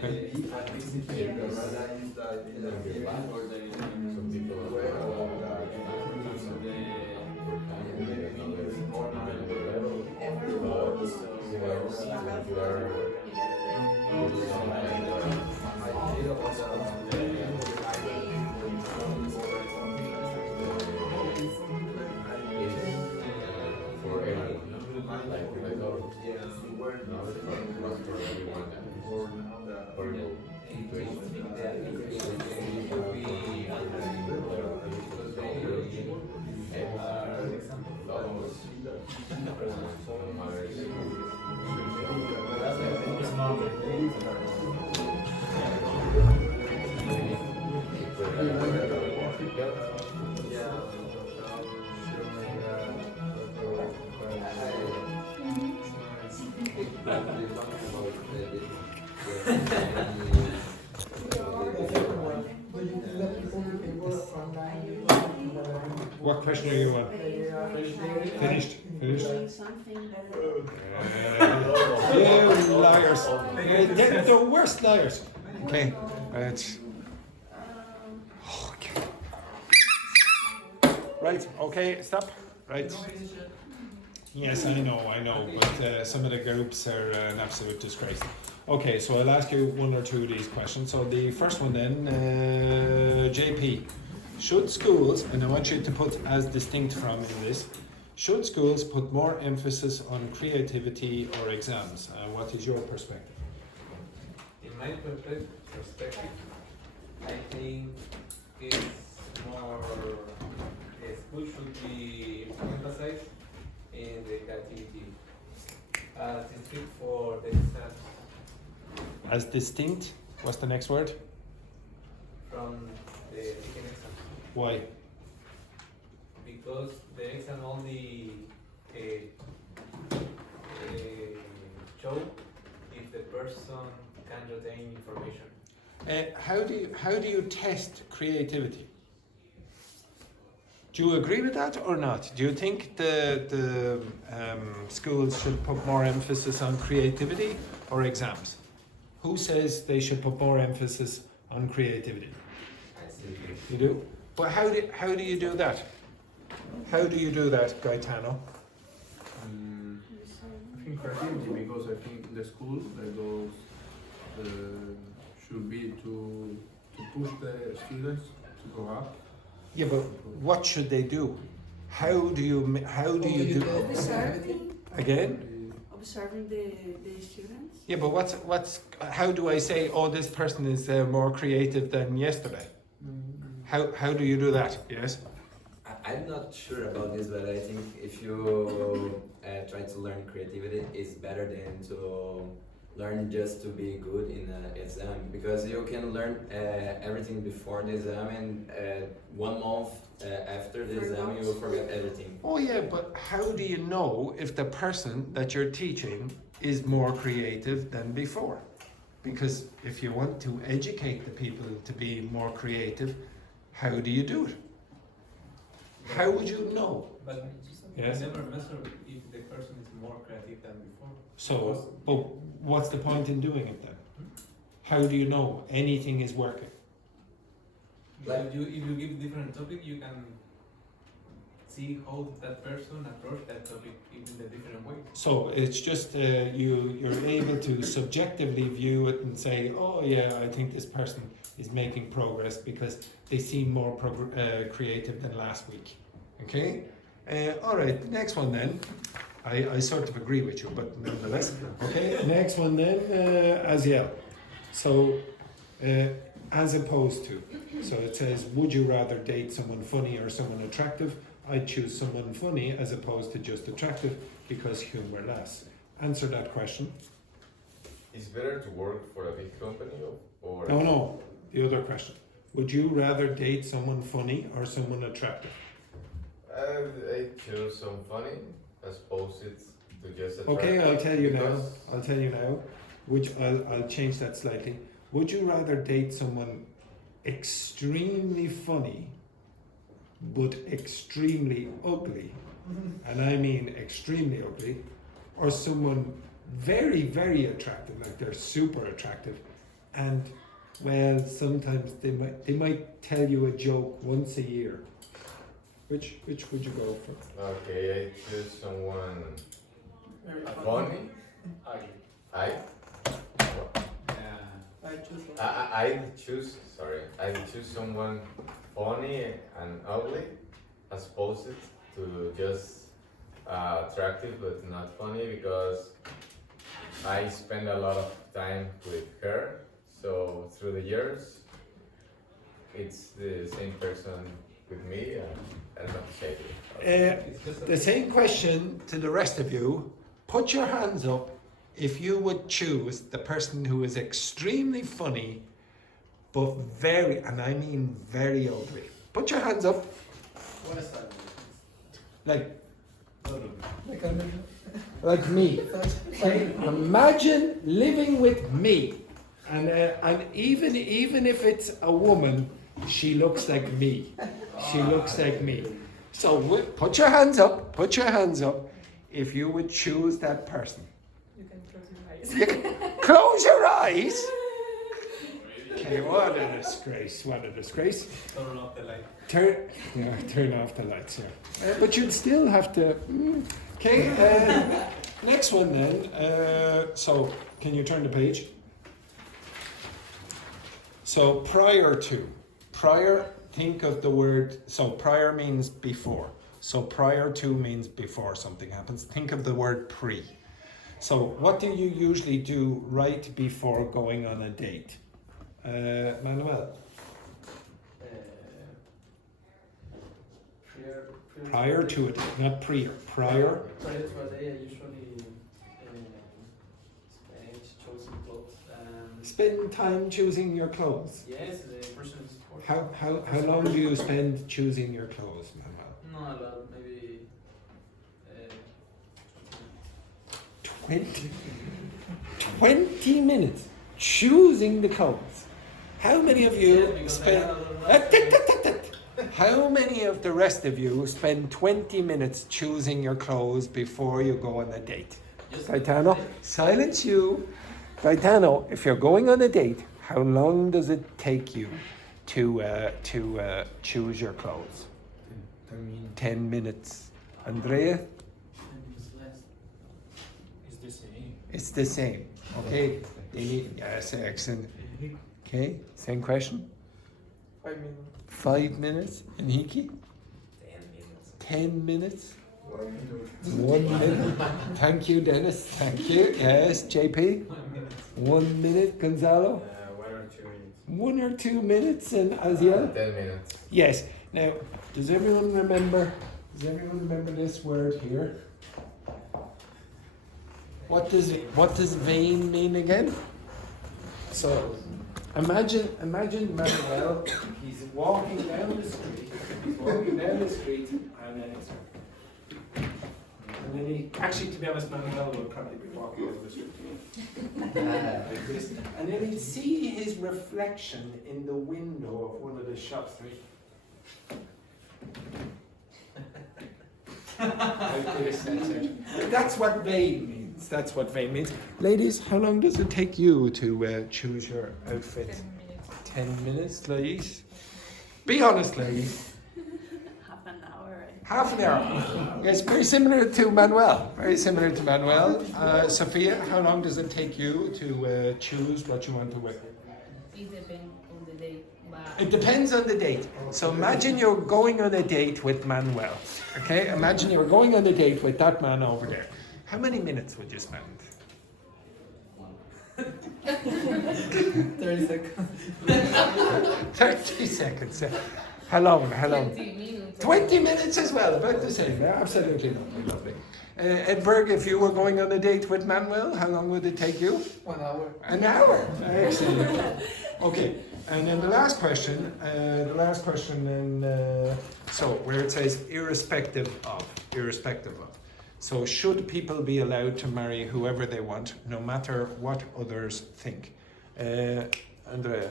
Okay. What question are you on? Finished. Doing something that You liars. They're the worst liars. Okay, right. Right, okay, stop. Right. Yes, I know, but some of the groups are an absolute disgrace. Okay, so I'll ask you one or two of these questions. So the first one then, JP. Should schools, and I want you to put as distinct from in this, should schools put more emphasis on creativity or exams? What is your perspective? In my perspective, I think it's more, school should be emphasized in the creativity. Distinct for the exams. As distinct? What's the next word? From the written exams. Why? Because the exam only show if the person can retain information. How do you test creativity? Do you agree with that or not? Do you think the schools should put more emphasis on creativity or exams? Who says they should put more emphasis on creativity? You do? But how do you do that? How do you do that, Gaetano? I think creativity, because I think the school, the goals should be to push the students to grow up. Yeah, but what should they do? How do you do observing, again? observing the students. Yeah, but how do I say, oh, this person is more creative than yesterday? How do you do that? Yes. I'm not sure about this, but I think if you try to learn creativity, it's better than to learn just to be good in an exam, because you can learn everything before the exam, and 1 month after the exam you will forget everything. Oh yeah, but how do you know if the person that you're teaching is more creative than before? Because if you want to educate the people to be more creative, how do you do it? How would you know? But Yes. you never measure if the person is more creative than before. So, but what's the point in doing it then? How do you know anything is working? But if you give different topic, you can see how that person approach that topic in the different ways. So it's just you're able to subjectively view it and say, oh yeah, I think this person is making progress because they seem more creative than last week. Okay? All right, next one then. I sort of agree with you, but nonetheless. Okay, next one then, Aziel. So, as opposed to, so it says, would you rather date someone funny or someone attractive? I'd choose someone funny as opposed to just attractive because humor lasts. Answer that question. It's better to work for a big company or No, the other question. Would you rather date someone funny or someone attractive? I choose some funny as opposed to just attractive. Okay, I'll tell you now. I'll change that slightly. Would you rather date someone extremely funny but extremely ugly, and I mean extremely ugly, or someone very, very attractive, like they're super attractive, and well, sometimes they might tell you a joke once a year. Which would you go for? Okay, I choose someone funny I I'd choose someone funny and ugly as opposed to just attractive but not funny, because I spend a lot of time with her, so through the years it's the same person with me, and I don't know how to say it. The same question to the rest of you. Put your hands up if you would choose the person who is extremely funny, but very, and I mean very ugly. Put your hands up. What is that? Like me. Okay? Imagine living with me, and even if it's a woman, she looks like me. She looks like me. So put your hands up. Put your hands up if you would choose that person. You can close your eyes. You can close your eyes. Okay, what a disgrace! What a disgrace! Turn off the light. Turn off the lights. Yeah, but you'd still have to. Okay, next one then. So, can you turn the page? So, prior to. Prior, think of the word. So, prior means before. So, prior to means before something happens. Think of the word pre. So, what do you usually do right before going on a date? Manuel? Prior to it, not prior. Prior. Prior to a day, I usually spend choosing clothes. Spend time choosing your clothes. Yes, the person is How long do you spend choosing your clothes, Manuel? Not a lot, maybe 20 minutes choosing the clothes. How many of you spend? How many of the rest of you spend 20 minutes choosing your clothes before you go on a date? Gaetano, silence you. Gaetano, if you're going on a date, how long does it take you to choose your clothes? 10 minutes. Andrea? It's the same. It's the same. Okay. Yes, excellent. Okay, same question. 5 minutes. 5 minutes. Enrique? 10 minutes. 1 minute. Thank you, Dennis. Thank you. Yes, JP? 1 minute. Gonzalo? 1 or 2 minutes. And Aziel? 10 minutes. Yes. Now, does everyone remember this word here? What does vain mean again? So, imagine Manuel, he's walking down the street, and then he, actually to be honest, Manuel would probably be walking down the street. Like this. And then he'd see his reflection in the window of one of the shops. Like this, that's what vain means. That's what vain means. Ladies, how long does it take you to choose your outfit? 10 minutes, ladies. Be honest, ladies. Half an hour. Half an hour. Yes, very similar to Manuel. Very similar to Manuel. Sophia, how long does it take you to choose what you want to wear? It depends on the day. It depends on the date. So imagine you're going on a date with Manuel. Okay? Imagine you're going on a date with that man over there. How many minutes would you spend? 30 seconds. 30 seconds. How long? 20 minutes. 20 minutes as well, about the same. Yeah, absolutely lovely, lovely. Edberg, if you were going on a date with Manuel, how long would it take you? 1 hour. An hour. Excellent. Okay, and then the last question then, so where it says irrespective of. So should people be allowed to marry whoever they want, no matter what others think? Andrea?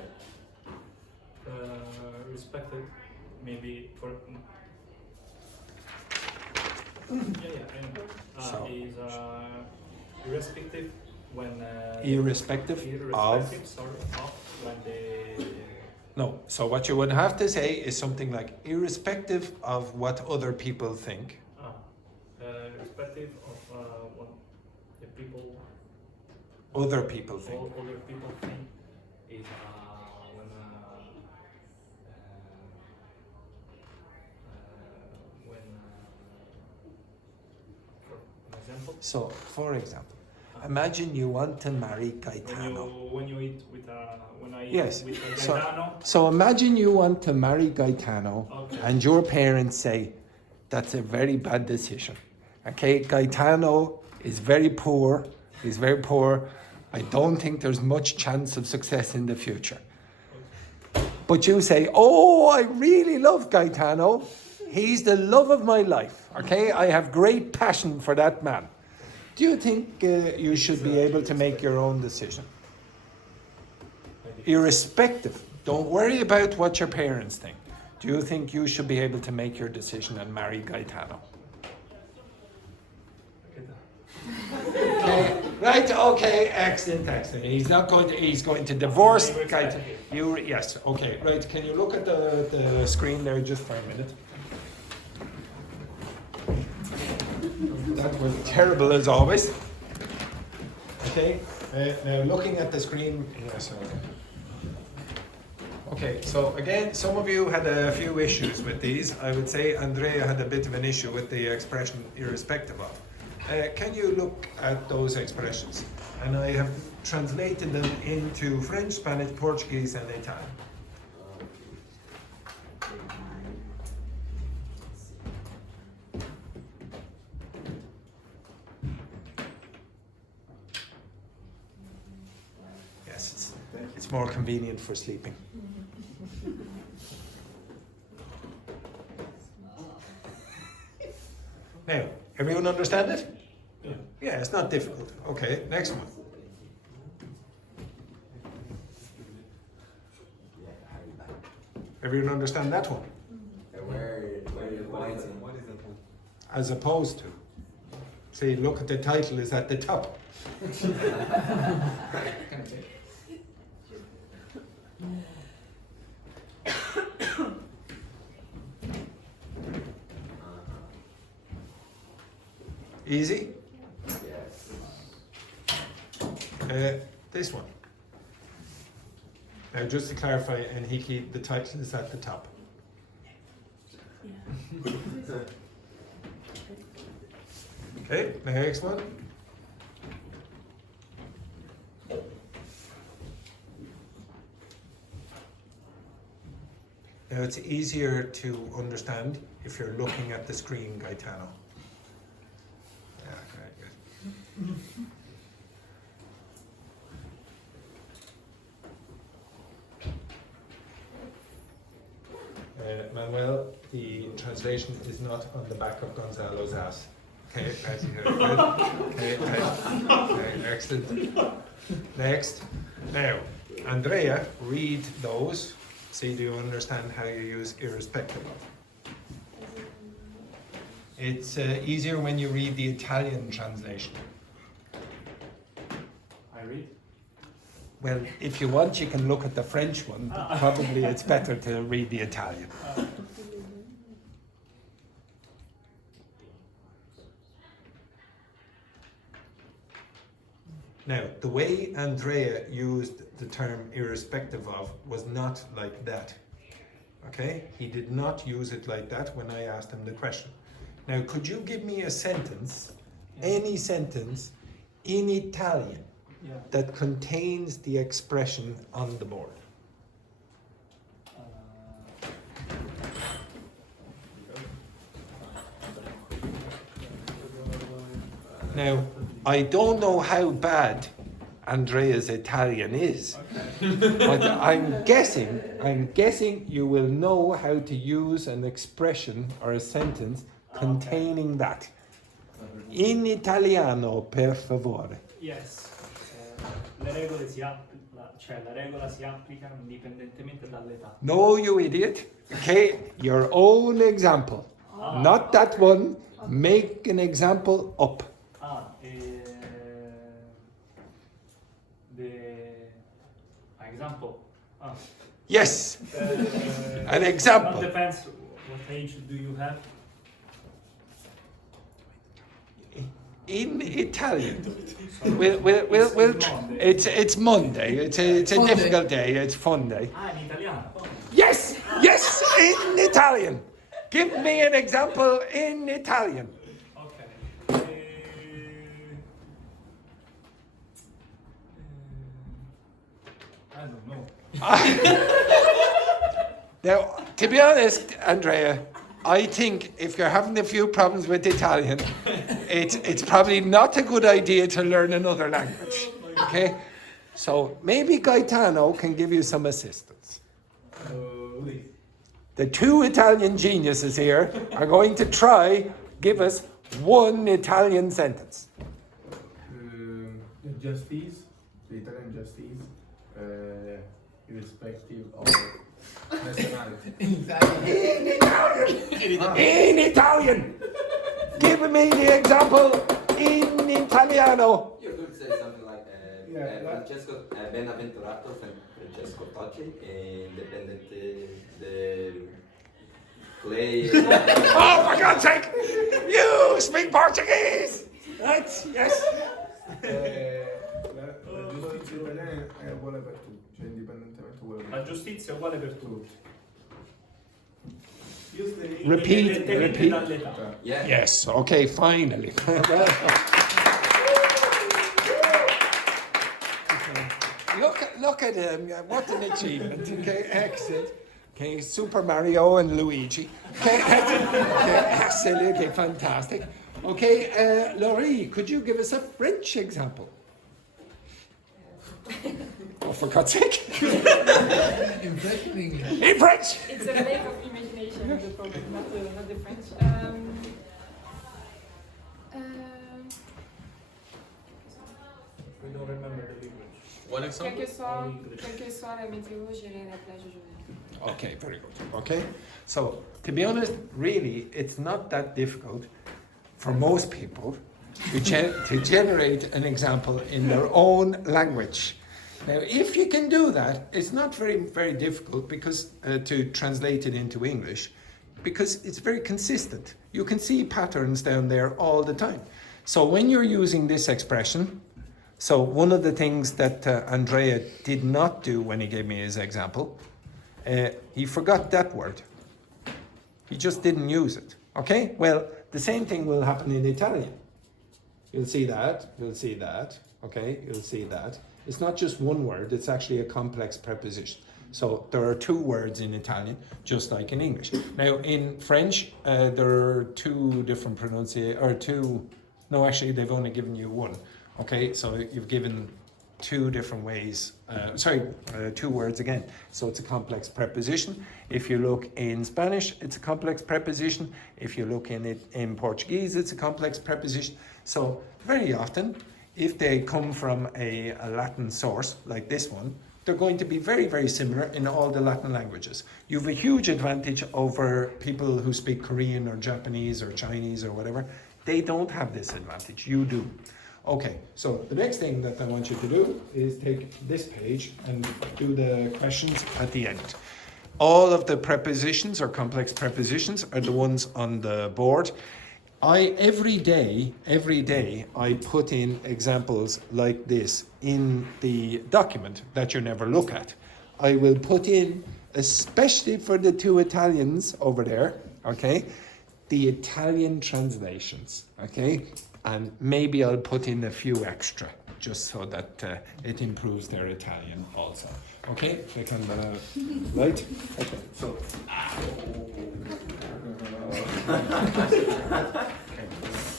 Respected, maybe for. I know. Is irrespective when. Irrespective of. When they. No. So what you would have to say is something like irrespective of what other people think. Irrespective of what the people Other people think. All other people think is when for an example. So, for example, imagine you want to marry Gaetano. When you eat with when I eat Yes. with a So, Gaetano. so imagine you want to marry Gaetano, Okay. and your parents say, that's a very bad decision. Okay, Gaetano is very poor. He's very poor. I don't think there's much chance of success in the future. But you say, oh, I really love Gaetano. He's the love of my life. Okay, I have great passion for that man. Do you think you should be able to make your own decision? Irrespective. Don't worry about what your parents think. Do you think you should be able to make your decision and marry Gaetano? Okay. Right, okay, excellent. He's going to divorce Gaetano. Yes, okay, right. Can you look at the screen there just for a minute? That was terrible as always. Okay, now looking at the screen, yes, okay. Okay, so again, some of you had a few issues with these. I would say Andrea had a bit of an issue with the expression irrespective of. Can you look at those expressions? And I have translated them into French, Spanish, Portuguese, and Italian. Yes, it's more convenient for sleeping. Now, everyone understand it? Yeah. Yeah, it's not difficult. Okay, next one. Everyone understand that one? Where you pointing? What is that one? As opposed to. See, look at the title is at the top. Easy? This one. Now, just to clarify, Enrique, the title is at the top. Okay, next one. Now, it's easier to understand if you're looking at the screen, Gaetano. Yeah, very good. Manuel, the translation is not on the back of Gonzalo's ass. Okay, as you heard. Okay, excellent. Next. Now, Andrea, read those. See, do you understand how you use irrespective of? It's easier when you read the Italian translation. I read. Well, if you want, you can look at the French one, but probably it's better to read the Italian. Now, the way Andrea used the term irrespective of was not like that. Okay? He did not use it like that when I asked him the question. Now, could you give me a sentence, any sentence, in Italian that contains the expression on the board? Now, I don't know how bad Andrea's Italian is, but I'm guessing you will know how to use an expression or a sentence containing that. In Italiano, per favore. Yes. Le regole la regola si applica indipendentemente dall'età. No, you idiot. Okay, your own example. Not that one. Make an example up. Example. Yes. An example. It depends what age do you have. in Italian? It's Monday. It's a Monday. difficult day. It's fun day. Ah, in italiano. Yes, yes, in Italian. Give me an example in Italian. Ok. I don't know. Now, to be honest, Andrea, I think if you're having a few problems with Italian, it's probably not a good idea to learn another language. Okay? So maybe Gaetano can give you some assistance. The two Italian geniuses here are going to try give us one Italian sentence. Justice, the Italian justice, irrespective of nationality. In Italian! Give me the example in Italiano. You could say something like Francesco Benaventurato Francesco Tocci, independente de play. Oh, for God's sake! You speak Portuguese! Right? Yes. La giustizia italiana è uguale per tutti, cioè indipendentemente uguale per La giustizia è uguale per tutti. Repeat. Indipendentemente dall'età. Yeah. Yes. Okay, finally. Look at him. What an achievement. Okay, excellent. Okay, Super Mario and Luigi. Okay, excellent. Okay, fantastic. Okay, Laurie, could you give us a French example? Oh, for God's sake. In French or English? In French! It's a lack of imagination of the problem, not the French. We don't remember the language. One example? Quelle que soit la météo, j'irai à la plage aujourd'hui. Okay, very good. Okay, so to be honest, really, it's not that difficult for most people to generate an example in their own language. Now, if you can do that, it's not very difficult because to translate it into English, because it's very consistent. You can see patterns down there all the time. So when you're using this expression, so one of the things that Andrea did not do when he gave me his example, he forgot that word. He just didn't use it. Okay? Well, the same thing will happen in Italian. You'll see that, okay? You'll see that. It's not just one word, it's actually a complex preposition. So there are two words in Italian, just like in English. Now, in French, there are two different actually they've only given you one. Okay, so you've given two different ways, two words again. So it's a complex preposition. If you look in Spanish, it's a complex preposition. If you look in it in Portuguese, it's a complex preposition. So very often, if they come from a Latin source, like this one, they're going to be very similar in all the Latin languages. You have a huge advantage over people who speak Korean or Japanese or Chinese or whatever. They don't have this advantage, you do. Okay, so the next thing that I want you to do is take this page and do the questions at the end. All of the prepositions or complex prepositions are the ones on the board. Every day, I put in examples like this in the document that you never look at. I will put in, especially for the two Italians over there, okay, the Italian translations, okay? And maybe I'll put in a few extra, just so that it improves their Italian also. Okay? Right? Okay, so.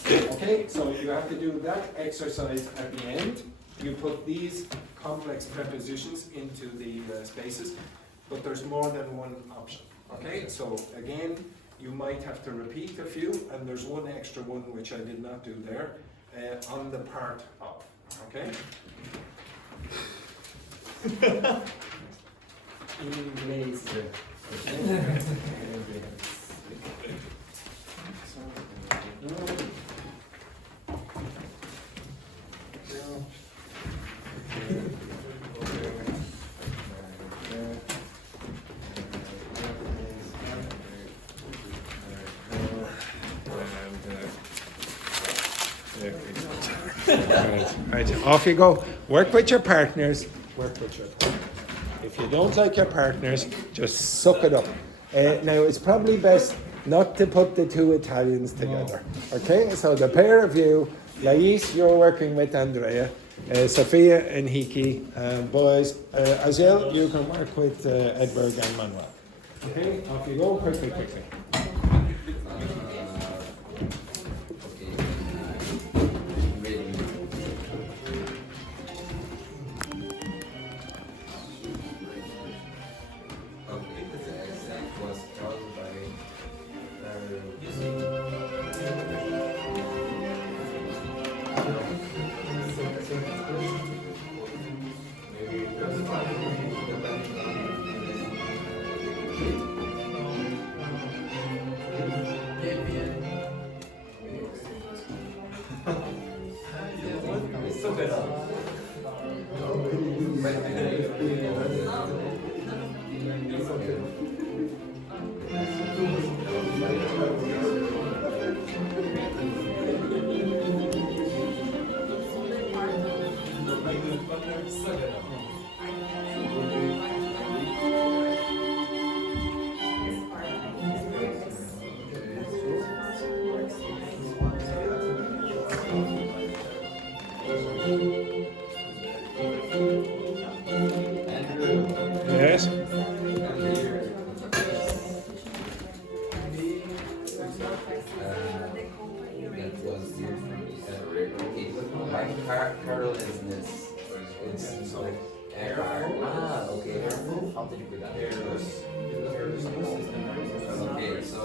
Okay, so you have to do that exercise at the end. You put these complex prepositions into the spaces, but there's more than one option. Okay, so again, you might have to repeat a few, and there's one extra one which I did not do there, on the part of. Okay? Inglese. imagine. Off you go. Work with your partners. Work with your partners. If you don't like your partners, just suck it up. Now, it's probably best not to put the two Italians together. Okay? So the pair of you, Lais, you're working with Andrea. Sophia and Hiki, boys. Azel, you can work with Edberg and Manuel. Okay? Off you go. Quickly. Yes? That was carelessness. It's like okay. How did you put that? Okay, so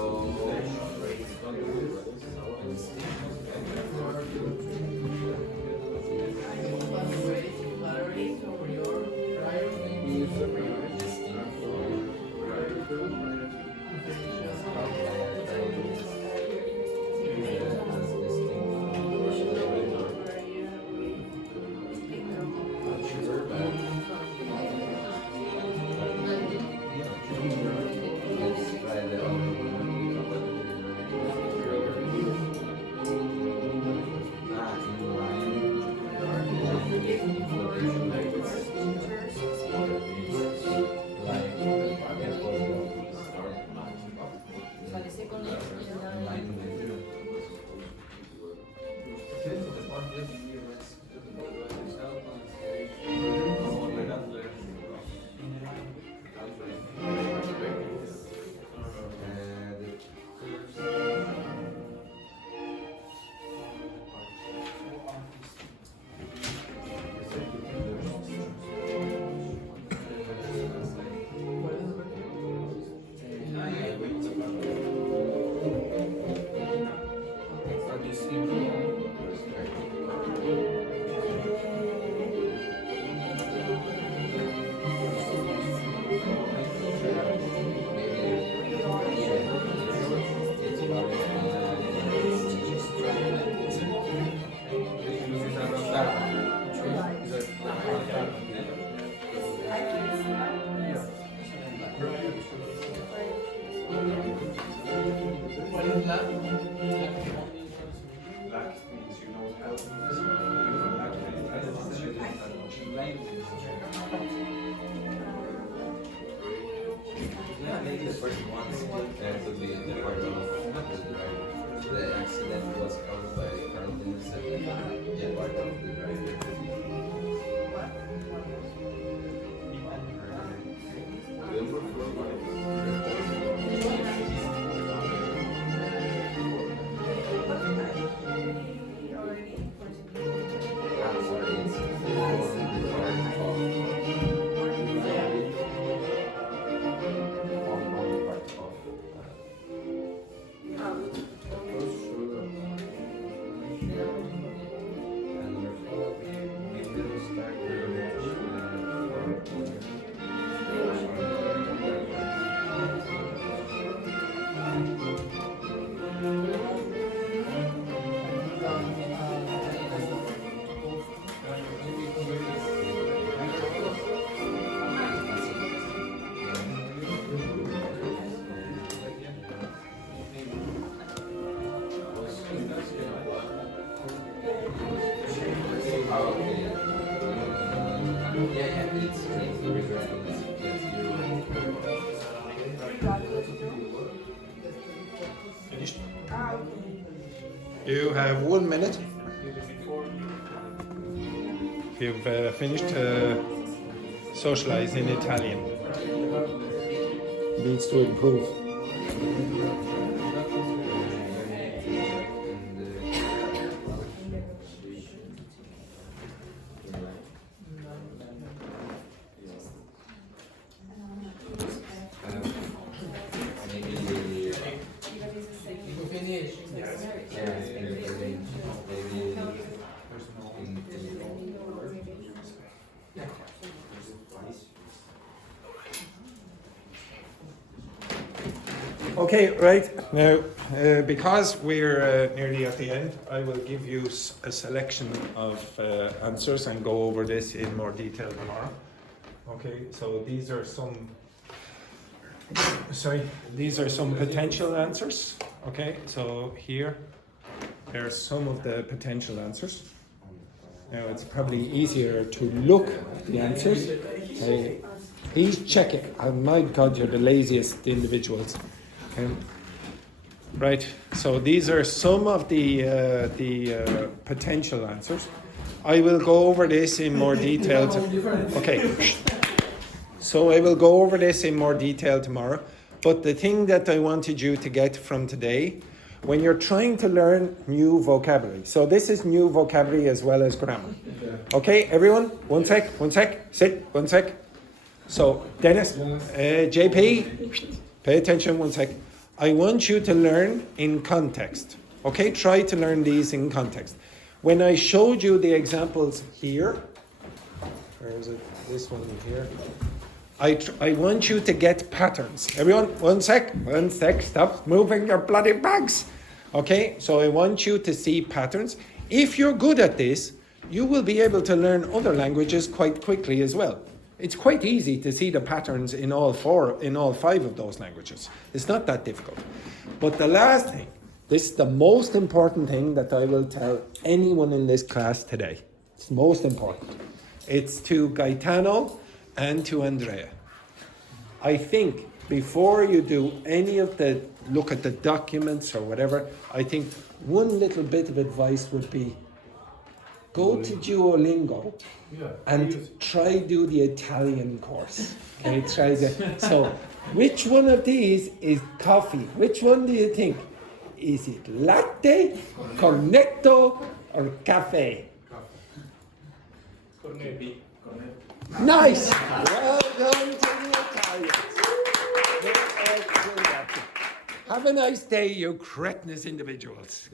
maybe the first ones could be the part of the accident was caused by carelessness and the part of the driver. Yeah, it's regardless. Yes, you're right. Finished? Ah, okay. You have 1 minute. You've finished socialize in Italian. Needs to improve. Okay, right now, because we're nearly at the end, I will give you a selection of answers and go over this in more detail tomorrow. Okay, so these are some. These are some potential answers. Okay, so here, there's some of the potential answers. Now it's probably easier to look at the answers. He's checking. Oh my God, you're the laziest individuals. Right, so these are some of the potential answers. I will go over this in more detail. Okay, so I will go over this in more detail tomorrow. But the thing that I wanted you to get from today, when you're trying to learn new vocabulary, so this is new vocabulary as well as grammar. Okay, everyone, one sec, sit, 1 sec. So, Dennis, JP, pay attention 1 sec. I want you to learn in context. Okay, try to learn these in context. When I showed you the examples here, where is it? This one here. I want you to get patterns. Everyone, 1 sec, stop moving your bloody bags. Okay, so I want you to see patterns. If you're good at this, you will be able to learn other languages quite quickly as well. It's quite easy to see the patterns in all 5 of those languages. It's not that difficult. But the last thing, this is the most important thing that I will tell anyone in this class today. It's most important. It's to Gaetano and to Andrea. I think before you do any of the, look at the documents or whatever, I think one little bit of advice would be, go to Duolingo and try do the Italian course. Okay, try the. So, which one of these is coffee? Which one do you think? Is it latte, cornetto, or cafe? Cornetti. Nice. Well done to the Italians. Have a nice day, you cretinous individuals.